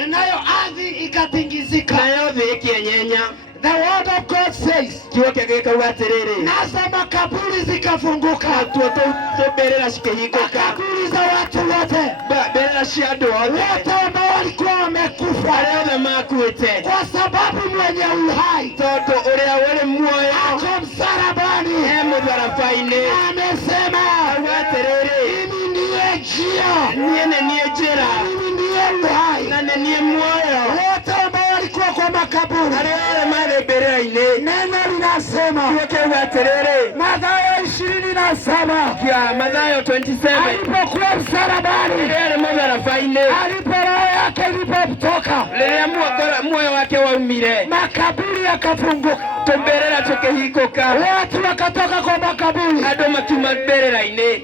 nayo ardhi ikatingizika. nayo thĩ ĩkĩenyenya. The word of God says, kiugo kĩgĩkauga atĩrĩrĩ, nasa makaburi zikafunguka, mbĩrĩra cikĩhingũka, makaburi za watu wote, mbĩrĩra cia andũ othe wote ambao walikuwa wamekufa, arĩa othe makuĩte, kwa sababu mwenye uhai tondũ ũrĩa ũrĩ muoyo ako msalabani, mũtharaba-inĩ, amesema atĩrĩrĩ, mimi ndiye njia, niĩ nĩ niĩ njĩra, mimi ndiye uhai, na nĩ niĩ muoyo. wote ambao walikuwa kwa makaburi, Arĩa othe marĩ mbĩrĩra-inĩ, neno linasema kiugo kĩuga atĩrĩrĩ, Mathayo 27 kia Mathayo 27, alipokuwa msalabani, rĩrĩa arĩ mũtharaba-inĩ, alipo roho yake ilipotoka, rĩrĩa muoyo wake waumire, makaburi yakafunguka, tũmbĩrĩra tũkĩhingũka, watu wakatoka kwa makaburi. andũ makiuma mbĩrĩra-inĩ.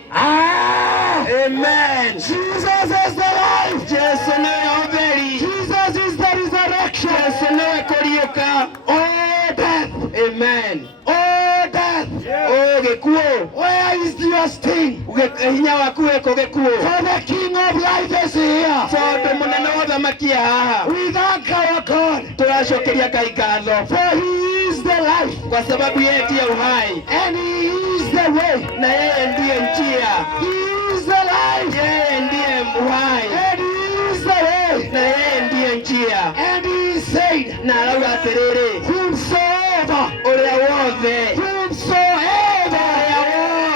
Amen. Jesus is the life. Jesu nĩwe ũtheri, Jesus is the resurrection. Jesu nĩwe kũriũka. Oh death, Amen. oh death, Gĩkuũ, where is your sting? hinya waku wĩkũ gĩkuũ? For the King of life is here. Tondũ mũnene wa ũthamaki haha, We thank our God, tũracokeria Ngai ngatho, for He is the life, kwa sababu yeye ndiye uhai, and He is the way. na yeye ndiye njia, He is the life, yeye ndiye uhai, and He is the way. na yeye ndiye njia. And He said, Na arauga atĩrĩrĩ, whomsoever, ũrĩa wothe, whomsoever,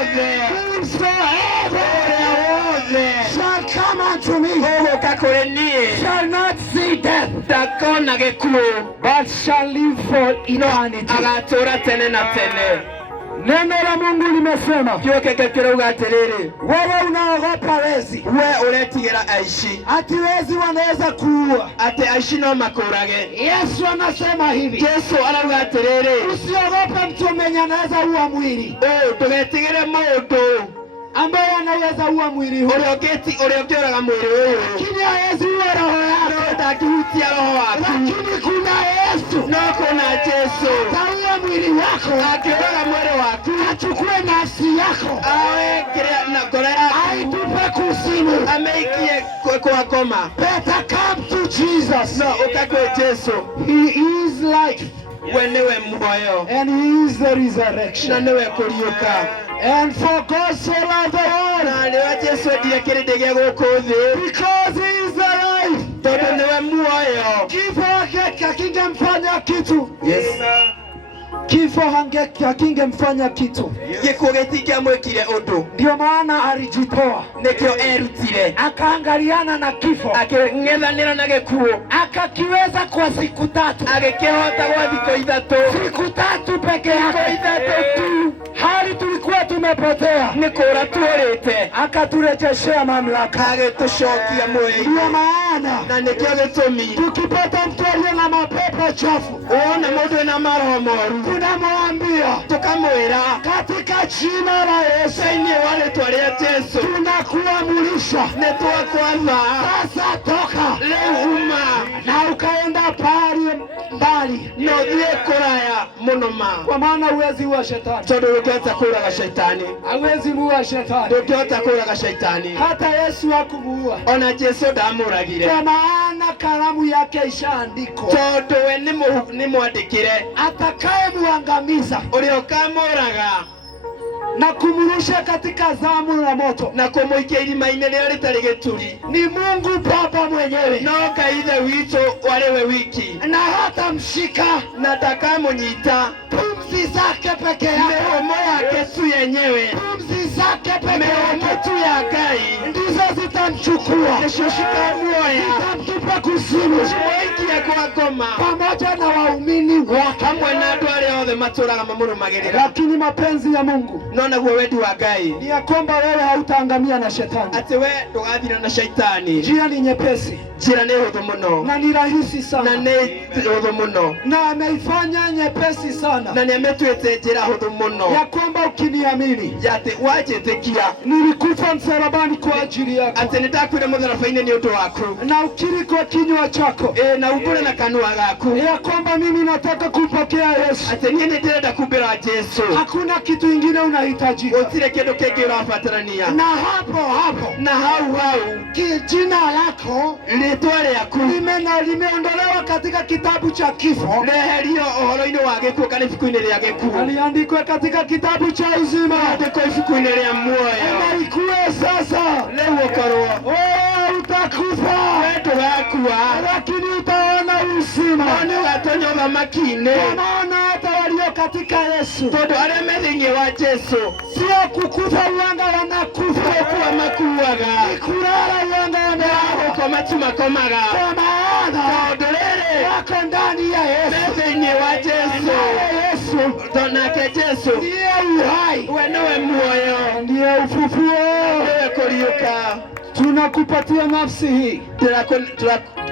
ũrĩa whomsoever wothe shall come unto me, ũgũka kũrĩ niĩ, shall not see death, ndakona gĩkuũ, but shall live for eternity. agatũũra tene na tene. Neno la Mungu limesema, Kiugo kĩngĩ kĩrauga atĩrĩrĩ, wewe unaogopa wezi, we ũretigĩra aici, ati wezi wanaweza kuua. atĩ aici no makũrage. Yesu anasema hivi, Jesu arauga atĩrĩrĩ, usiogope mtu mwenye anaweza ua mwili, ndũgetigĩre mũndũ ambaye anaweza ua mwili huu, ũrĩa ũngĩũraga mwĩrĩ ũyũ, lakini hawezi ua roho yako. ndangĩhutia roho waku. Lakini kuna Yesu, No kuna Jesu ataua mwili wako, angĩũraga mwĩrĩ waku, achukue nafsi yako, awe kĩrĩa na ngoro yaku, aitupe kuzimu. amĩikie kwa ngoma. Better come to Jesus. No, ũka kwĩ Jesu, He is life, we nĩwe muoyo, and He is the na resurrection. nĩwe kũriũka. And for God so loved the world, Na rĩrĩa Jesu endire kĩrĩndĩ gĩa gũkũ thĩ, because He is the life. tondũ nĩwe muoyo. Kifo hakingemfanya kitu. Yes. Kifo hakingemfanya kitu. Gĩkuũ gĩtingĩamwĩkire ũndũ, Ndio maana alijitoa, nĩkĩo erutire, akaangaliana na kifo, akĩng'ethanĩra na gĩkuũ, akakiweza kwa siku 3. agĩkĩhota gwa thikũ ithatũ. Siku 3 peke Thikũ yake. ithatũ tu, Hali tulikuwa tumepotea, nĩ kũũra tuũrĩte, akaturejeshea mamlaka. agĩtũcokia mwĩrĩ. Ndio maana Na nĩkĩo gĩtũmi, tukipata mtu aliye na mapepo chafu, wona mũndũ wĩna maroho moru, tunamwambia tũkamwĩra katika jina la Yesu, thĩinĩ wa rĩĩtwa rĩa Jesu, tunakuamurisha nĩ twakwatha, sasa, toka rĩu uma, na ukaenda pahali mbali, na ũthiĩ kũraya mũno ma, kwa maana huwezi ua shetani, tondũ ndũngĩhota kũũraga shaitani, hawezi muua shetani. ndũngĩhota kũũraga shaitani. Hata Yesu hakumuua, Ona Jesu ndamũragire, kwa maana kalamu yake ishaandikwa, tondũ we nĩ mwandĩkĩre, atakayemuangamiza ũrĩa ũkamũraga na kumrusha katika zamu la moto na kũmũikia irima-inĩ rĩrĩa rĩtarĩ gĩturi, ni Mungu Baba mwenyewe, no Ngai ithe witũ arĩ we wiki, na hata mshika na ndakamũnyita pumzi zake peke yake, mĩhũmũ yake tu yenyewe, pumzi zake peke mĩhũmũ yake tu ya Ngai ndizo zitamchukua, nĩcio cikamuoya, zitamtupa kuzimu, cimũikie kwa ngoma, pamoja na waumini wake. hamwe na andũ arĩa othe matũũraga mamũrũmagĩrĩra. Lakini mapenzi ya Mungu No naguo wendi wa Ngai ni ya kwamba wewe hautaangamia na shetani. atĩ we ndũgathira na shaitani. Njia ni nyepesi Njĩra nĩ hũthũ mũno, na ni rahisi na sana, nĩ hũthũ mũno, na ameifanya nyepesi sana, na nĩ amĩtuĩte njĩra hũthũ mũno, ya kwamba ukiniamini, atĩ wanjĩtĩkia nilikufa msalabani kwa ajili yako, atĩ nĩ ndakuire mũtharaba-inĩ nĩ ũndũ waku, na ukiri kwa kinywa chako na umbure na kanua gaku ya kwamba mimi nataka kumpokea Yesu. ati niĩ nĩndĩrenda kumbĩra Jesu. Hakuna kitu ingine unahitajika. Gũtirĩ kĩndũ kĩngĩ ũrabatarania. Na hapo na hau jina lako rĩtwa rĩaku limeondolewa katika kitabu cha kifo, rĩeherio ũhoro-inĩ wa gĩkuũ kana ibuku-inĩ rĩa gĩkuũ, aliandikwa katika kitabu cha uzima, andĩkwo ibuku-inĩ rĩa muoyo. na ikuwe sasa Rĩu ũkorwo utakufa ndũgakua, lakini utaona uzima. nĩ ũgatonya ũthamaki-inĩ, Kwa maana hata walio katika Yesu tondũ arĩa me thĩinĩ wa Jesu sio kukufa uanga wanakufa, kuwa makuaga, ni kulala uanga wanalala, gũkoma tu makomaga, kwa maana tondũ rĩrĩ wako ndani ya Yesu. me thĩinĩ wa Jesu. Naye Yesu Nake Jesu ndiye uhai, we nĩwe muoyo, ndiye ufufuo. nĩwe kũriũka. Tunakupatia nafsi hii.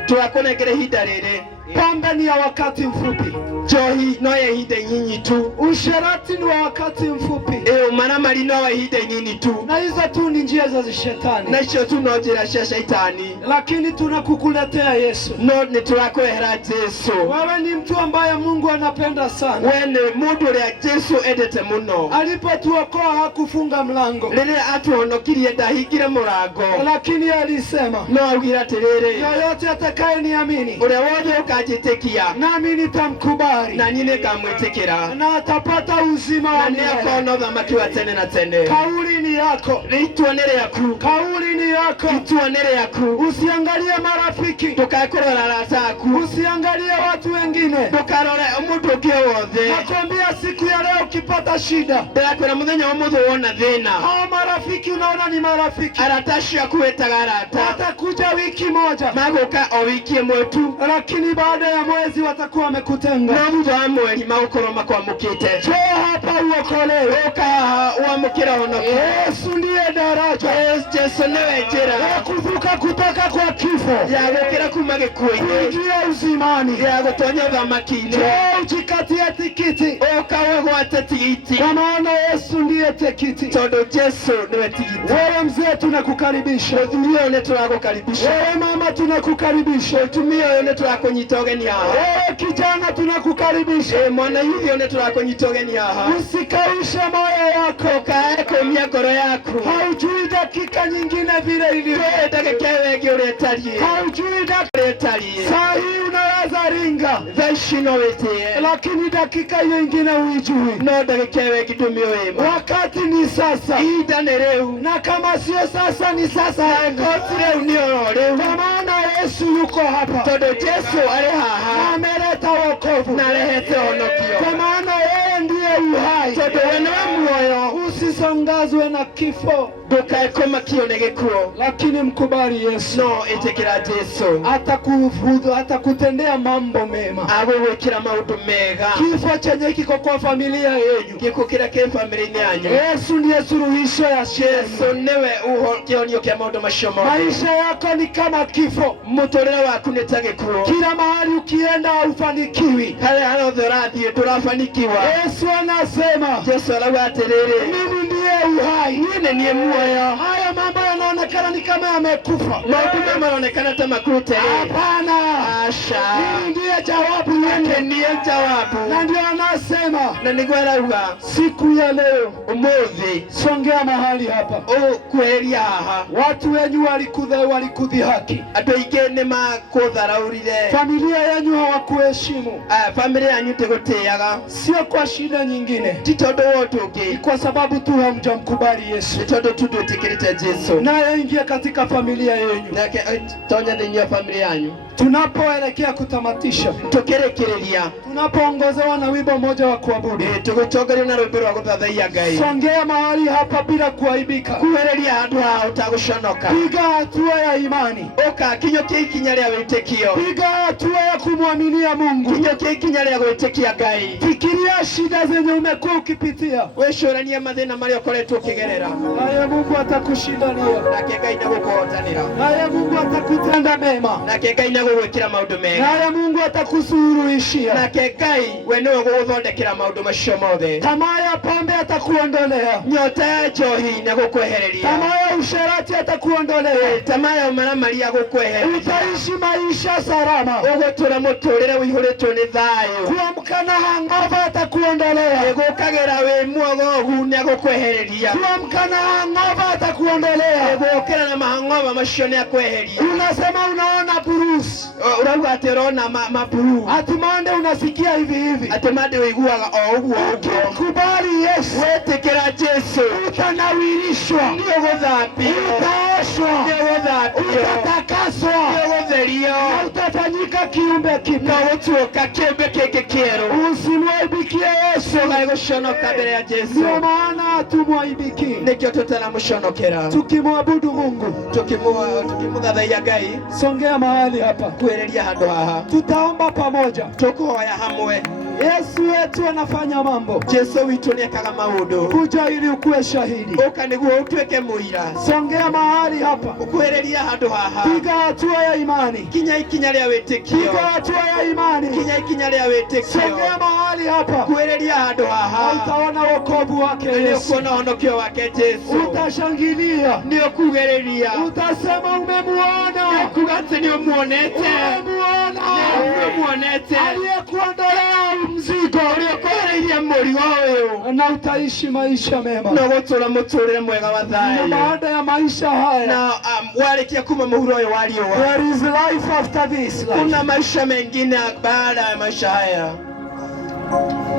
Tũrakũnengera ihinda rĩrĩ. Pombe ni ya wakati mfupi, Njohi no ya ihinda inyinyi tu, usherati ni wa wakati mfupi, ũmaramari no wa ihinda inyinyi tu, na hizo tu ni njia za shetani. na icio tu no njĩra cia shaitani. Lakini tunakukuletea Yesu. No nĩ tũrakũehera Jesu. Wewe ni mtu ambaye Mungu anapenda sana. We nĩ mũndũ ũrĩa Jesu endete mũno. Alipotuokoa hakufunga mlango, Rĩrĩa atuhonokirie ndahingire mũrango, lakini alisema, no augire atĩrĩrĩ, yoyote atakayeniamini ũrĩa wothe ũkanjĩtĩkia nami nitamkubali, na niĩ nĩngamwĩtĩkĩra, na atapata uzima na wa nĩ milele. akona ũthamaki wa tene na tene. Kauli ni yako, Itua nĩ rĩaku, kauli ni yako. itua nĩ rĩaku. Usiangalie marafiki, Ndũkae kũrora arata aku, usiangalie watu wengine. ndũkarore mũndũ ũngĩ wothe. Nakwambia siku ya leo ukipata shida, Ndĩrakwĩra mũthenya ũmũthĩ wona thĩna, hao marafiki unaona ni marafiki, arata ciaku wĩtaga arata, watakuja wiki moja, magũka o wiki ĩmwe tu, lakini baada ya mwezi watakuwa wamekutenga. no thutha wa mweri magũkorwo makwamũkĩte. Njoo hapa uokolewe. Ũka haha wamũkĩra ũhonokio. Yesu ndiye daraja Jesu nĩwe njĩra ya kuvuka kutoka kwa kifo ya gũkĩra kuma gĩkuũ-inĩ, kuingia uzimani. ya gũtonya ũthamaki-inĩ. Njoo ujikatie tikiti, Ũka wĩgwate tigiti, kwa maana Yesu ndiye tikiti. tondũ Jesu nĩwe tigiti. Wewe mzee tunakukaribisha, Mũtumia ũyũ nĩtũragũkaribisha, wewe mama tunakukaribisha, mũtumia ũyũ nĩtũrakũnyita ũgeni haha, wewe kijana tunakukaribisha. mwana yuthi ũyũ nĩtũrakũnyita ũgeni haha. Usikaushe moyo wako, Ndũkae kũmia ngoro yaku, haujui dakika nyingine vile ilivyo, ndagĩka ĩyo ĩngĩ ũrĩa ĩtariĩ, haujui ũrĩa ĩtariĩ. saa hii unaweza ringa, Thaa ici no wĩtĩe, lakini dakika hiyo ingine huijui. no ndagĩka ĩyo ĩngĩ ndũmĩũĩ. Wakati ni sasa, Ihinda nĩ rĩu, na kama sio sasa ni sasa. koti rĩu nĩ oro rĩu, Kwa maana Yesu yuko hapa tondũ Jesu arĩ na haha ameleta wokovu, na arehete kwa ũhonokio, maana yeye ndiye uhai. tondũ we nĩwe muoyo. Usisongazwe na kifo, Ndũkae kũmakio nĩ gĩkuũ, lakini mkubali Yesu. no ĩtĩkĩra Jesu, Atakutendea mambo mema. agũgwĩkĩra maũndũ mega. Kifo chenye kiko kwa familia yenyu, Gĩkuũ kĩrĩa kĩ bamĩrĩ-inĩ yanyu, Yesu ndiye suluhisho ya Jesu Yesu. nĩwe kĩonio kĩa maũndũ macio mothe. Maisha yako ni kama kifo, Mũtũrĩre waku nĩ ta gĩkuũ, kila mahali ukienda haufanikiwi. harĩa hothe ũrathiĩ ndũrafanikiwa. Yesu anasema, Jesu arauga atĩrĩrĩ, mimi ndiye uhai. niĩ nĩ niĩ muoyo. Haya mambo yanaonekana ni kama yamekufa. Maũndũ maya maronekana ta makuĩte rĩ, Hapana, aca, mimi ndiye jawabu yake yake. niĩ jawabu. Na ndio anasema Na nĩguo arauga siku ya leo, ũmũthĩ songea mahali hapa. ũkwĩheria haha. Watu wenyu walikudhihaki, Andũ aingĩ nĩ makũtharaũrire, familia yenyu hawakuheshimu, bamĩrĩ yanyu ndĩgũtĩaga, sio kwa shida nyingine, ti tondũ wa ũndũ ũngĩ, kwa sababu tu hamjamkubali Yesu. nĩ tondũ tu ndwĩtĩkĩrĩte Jesu. Naye ingia katika familia yenyu. Nake tonya thĩinĩ wa bamĩrĩ yanyu. Tunapoelekea kutamatisha, Tũkĩrĩkĩrĩria, tunapoongozewa na wimbo mmoja wa kuabudu, tũgĩtongorio na rwĩmbo rwa gũthathaiya Ngai. songea mahali hapa bila kuaibika. Kuhĩrĩria handũ haha ũtagũconoka. Piga hatua ya imani, Ũka kinyũkie ikinya rĩa wĩtĩkio, piga hatua ya kumwaminia Mungu. kinyũkie ikinya rĩa gwĩtĩkia Ngai. Fikiria shida zenye umekuwa ukipitia, Wĩcũranie mathĩna marĩa ũkoretwo ũkĩgerera, naye Mungu atakushindania, nake Ngai nĩagũkũhotanĩra, naye Mungu atakutenda mema, nake Ngai nĩagũgwĩkĩra maũndũ mega, naye Mungu atakusuruhishia. nake Ngai we nĩwe ũgũgũthondekera maũndũ macio mothe. Tamaa ya pombe atakuondolea, Nyota ya njohi nĩagũkwehereria, tamaa ya usherati atakuondolea. Tamaa ya umaramari yagukwehe. Utaishi maisha salama. Ugutura muturire wihuritwo ni thayo. Kuamka na hangover atakuondolea. Egukagera we muogogu ni agukwehereria. Kuamka na hangover atakuondolea. Egukera na mahangova macio ni akweheria. Unasema unaona burusi. Urauga ati urona maburu. Atimande unasikia hivi. Atimande wiguaga o uguo. Ukikubali Yesu, wetekera Jesu, utanawirishwa, ndio guthambio, utaoshwa, ndio guthambio, utatakaswa, ndio gutherio, na utafanyika kiumbe kipya, na utuoka kiumbe kiki kieru. Usimwaibikie Yesu, ugaigushonoka mbere ya Jesu. Ndio maana hatumwaibiki, nikio tutanamushonokera tukimwabudu Mungu, tukimuthathaia Ngai. Songea mahali hapa, kuereria handu haha, tutaomba pamoja, tukuhoya hamwe. Yesu wetu anafanya mambo. Jesu witu niekaga maundu. Kuja ili ukuwe shahidi. Uka niguo utuike muira. Songea mahali hapa. Ukuereria handu haha. Piga hatua ya imani. Kinya ikinya ria witikio. Piga hatua ya imani. Kinya ikinya ria witikio. Songea mahali hapa. Kuereria handu haha. Utaona wokovu wake Yesu. Kuona honokio wake Jesu. Utashangilia. Ndio kugereria. Utasema umemuona. Ndio kugate ndio muonete. Umemuona. Ndio muonete. Aliyekuondolea mzigo uliokohereria murigo uyu, na utaishi maisha mema, na gutura muturire mwega wa thayo. Na baada ya maisha haya, na warikia kuma muhuro uyu wa riua, there is life after this life. Kuna maisha mengine baada ya maisha haya.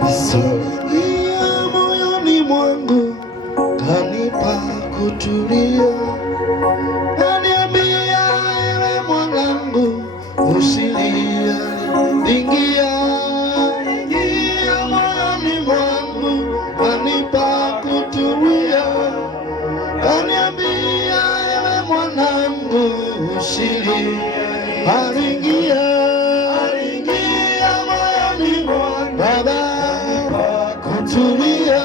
Usiingia moyoni mwangu, kanipa kutulia, kaniambia ewe mwanangu, usilia, ingia moyoni mwangu, kanipa kutulia, kaniambia ewe mwanangu, usilia, ingia moyoni mwangu, Baba kutulia,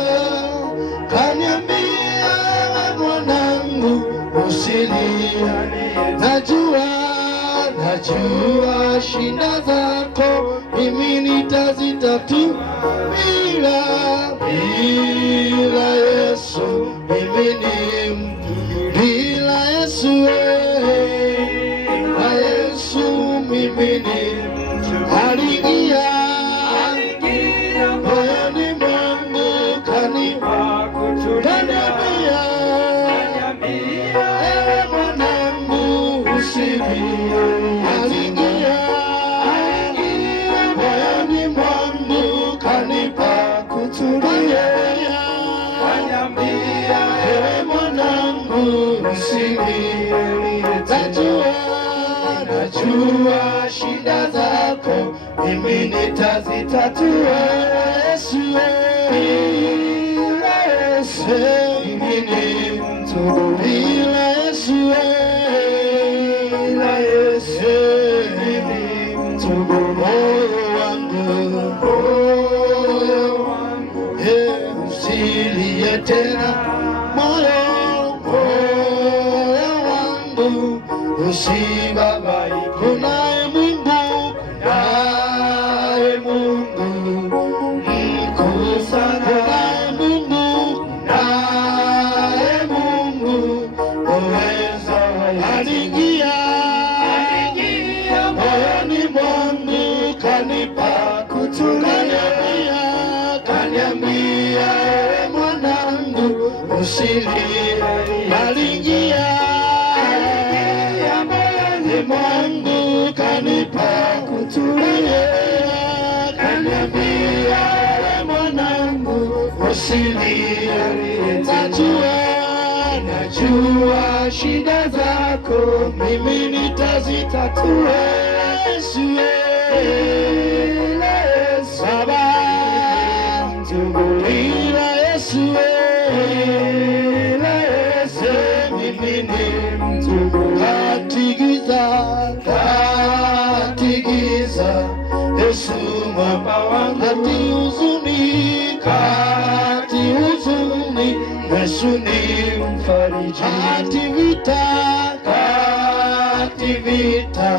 kaniambia ewe mwanangu, usilia, najua shida zako mimi nitazitatua, bila Yesu mimi ni mtu, bila Yesu mimi ni mtu. Aliingia moyoni mwangu, kanipa kutulia, ewe mwanangu usilie. Aliingia moyoni mwangu, kanipa kutulia, ewe mwanangu usilie. Najua shida zako mimi nitazitatua, Yesu mimi ni mtu, bila Yesu mimi ni mtu. Moyo wangu usilie tena, moyo wangu usibabaike. Kunaye Mungu mkuu sana, kunaye Mungu uweza. Aliingia moyoni mwangu, kanipa kutulia, kaniambia ewe mwanangu usilie. Aliingia mwangu, kanipa kutulia, kaniambia ewe mwanangu usilie. Najua shida zako mimi nitazitatua, Yesu Baba, bila Yesu mimi ni mtu. Katigiza Yesu mwamba wangu, kati huzuni Yesu ni mfariji, kati vita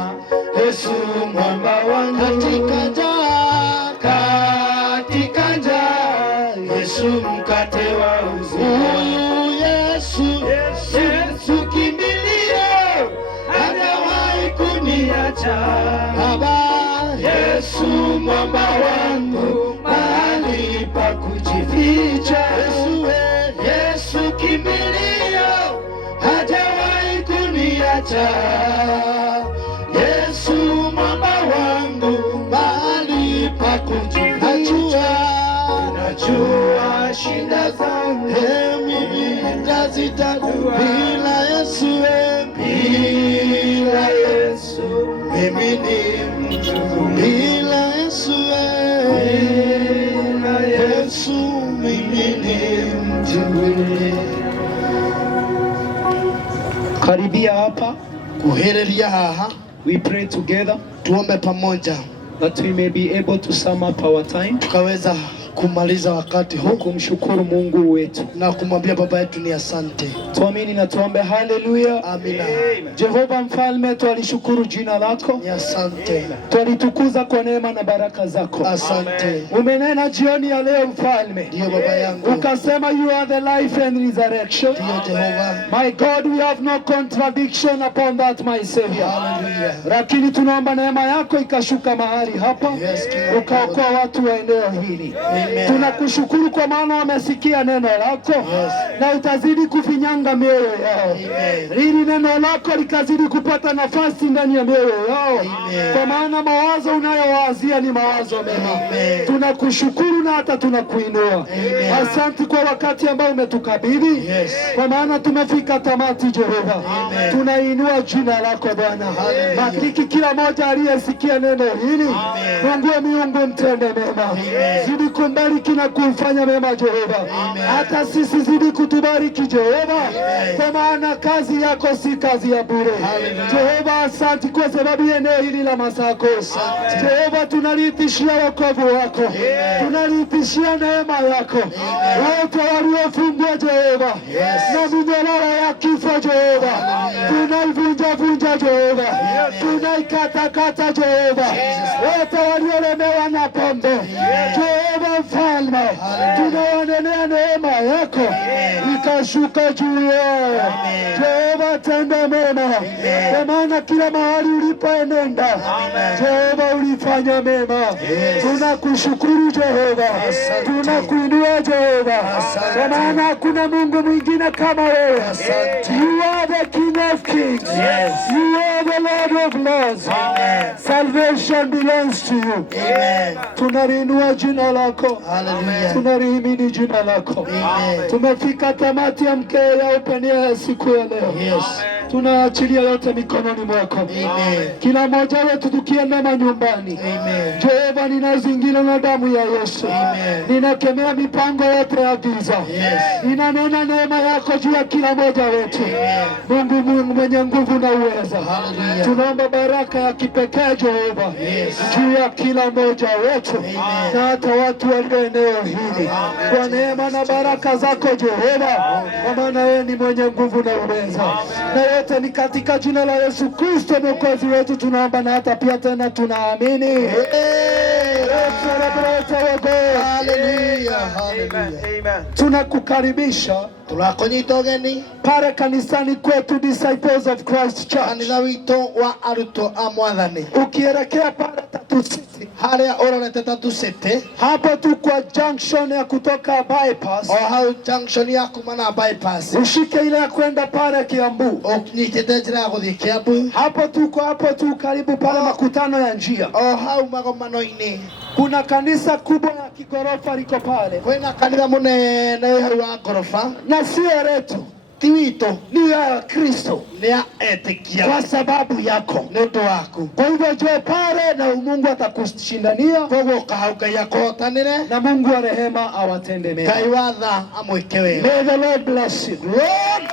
Yesu mwamba wangu, katika njaa Yesu mkate wa uzima. Yesu kuniacha. Baba, Yesu mwamba wangu, mahali pa kujificha. Yesu kimbilio, hajawahi kuniacha. Yesu mwamba wangu, mahali pa kujificha. Najua shida zangu, mimi nitazitatua. Bila Yesu, bila Yesu, mimi ni mtu. Bila Yesu, bila Yesu, mimi ni mtu. Karibia hapa, kuhereria haha, we pray together tuombe pamoja that we may be able to sum up our time, tukaweza kumaliza wakati huu kumshukuru Mungu wetu na kumwambia Baba yetu ni asante. Tuamini na tuombe. Haleluya, amina. Jehova mfalme, twalishukuru jina lako, Ni asante, twalitukuza kwa neema na baraka zako. asante. Umenena jioni ya leo mfalme, Ndiyo Baba yangu, ukasema you are the life and resurrection. ndiyo Jehova. My God, we have no contradiction upon that, my Savior. Hallelujah. Lakini tunaomba neema yako ikashuka mahali hapa, Yes, King of ukaokoa watu wa eneo hili. Amen. Tunakushukuru kwa maana wamesikia neno lako, na utazidi kufinyanga mioyo yao, ili neno lako likazidi kupata nafasi ndani ya mioyo yao, kwa maana mawazo unayowazia ni mawazo mema. Tunakushukuru na hata tunakuinua. Asante kwa wakati ambao umetukabidhi, kwa maana tumefika tamati. Jehova, tunainua jina lako Bwana. Bariki kila moja aliyesikia neno hili. Mungu wa miungu, mtende mema, zidi kumbariki na kumfanya mema Jehova. Hata sisi zidi kutubariki Jehova, kwa maana kazi yako si kazi ya bure. Jehova, asante kwa sababu ya eneo hili la Masako. Jehova, tunalithishia wokovu wako, tunalithishia neema yako. Wote waliofungwa Jehova na minyororo ya kifo Jehova, tunaivunja Jehova, tunaikatakata Jehova. Wote waliolemewa na pombe Jehova mfalme, tunawanenea neema yako ikashuka juu yao. Jehova, tenda mema, kwa maana kila mahali ulipoenenda Jehova ulifanya mema. Tunakushukuru Jehova, tunakuinua Jehova, kwa maana hakuna Mungu mwingine kama wewe. You are the King of Kings. You are the Lord of Lords. Salvation belongs to you. Tunaliinua jina lako, Hallelujah. tunalihimidi jina lako. Tumefika tamati ya mkeo ya upenia ya siku ya leo. Tunaachilia yote mikononi mwako. Kila mmoja wetu tukienda manyumbani. Jehova, ninazingira na damu ya Yesu. Ninakemea mipango yote ya giza. Ninanena neema yako juu ya kila mmoja wetu. Mungu mwenye nguvu na uweza, tunaomba baraka ya kipekee Jehova juu ya kila mmoja wetu, na hata watu walio eneo hili, kwa neema na baraka zako Jehova, kwa maana wewe ni mwenye nguvu na uweza. Na yote ni katika jina la Yesu Kristo Mwokozi wetu tunaomba, na hata pia tena tunaamini. Tunakukaribisha turakonyitogeni pale kanisani kwetu Disciples of Christ Church. kanitha wito wa aruto a Mwathani. Ukielekea pale Tatu City, haria urorete Tatu City, hapo tu kwa junction ya kutoka bypass, o hau junction ya kumana bypass, ushike ile ya kwenda pale Kiambu. ukinyitite njira ya guthii Kiambu, Hapo tu karibu pale makutano ya njia, o hau magomano-ini kuna kanisa kubwa ya kigorofa liko pale, kwina kanitha munene hau wa ngorofa, na sio letu, ti wito, ni ya Kristo, ni ya etikia, kwa sababu yako, ni undu waku. Kwa hivyo njoo pale na Mungu atakushindania, Koguo kahau Ngai akuhotanire, na Mungu wa rehema awatende mema. Ngai wa tha amwike wega. May the Lord bless you. Lord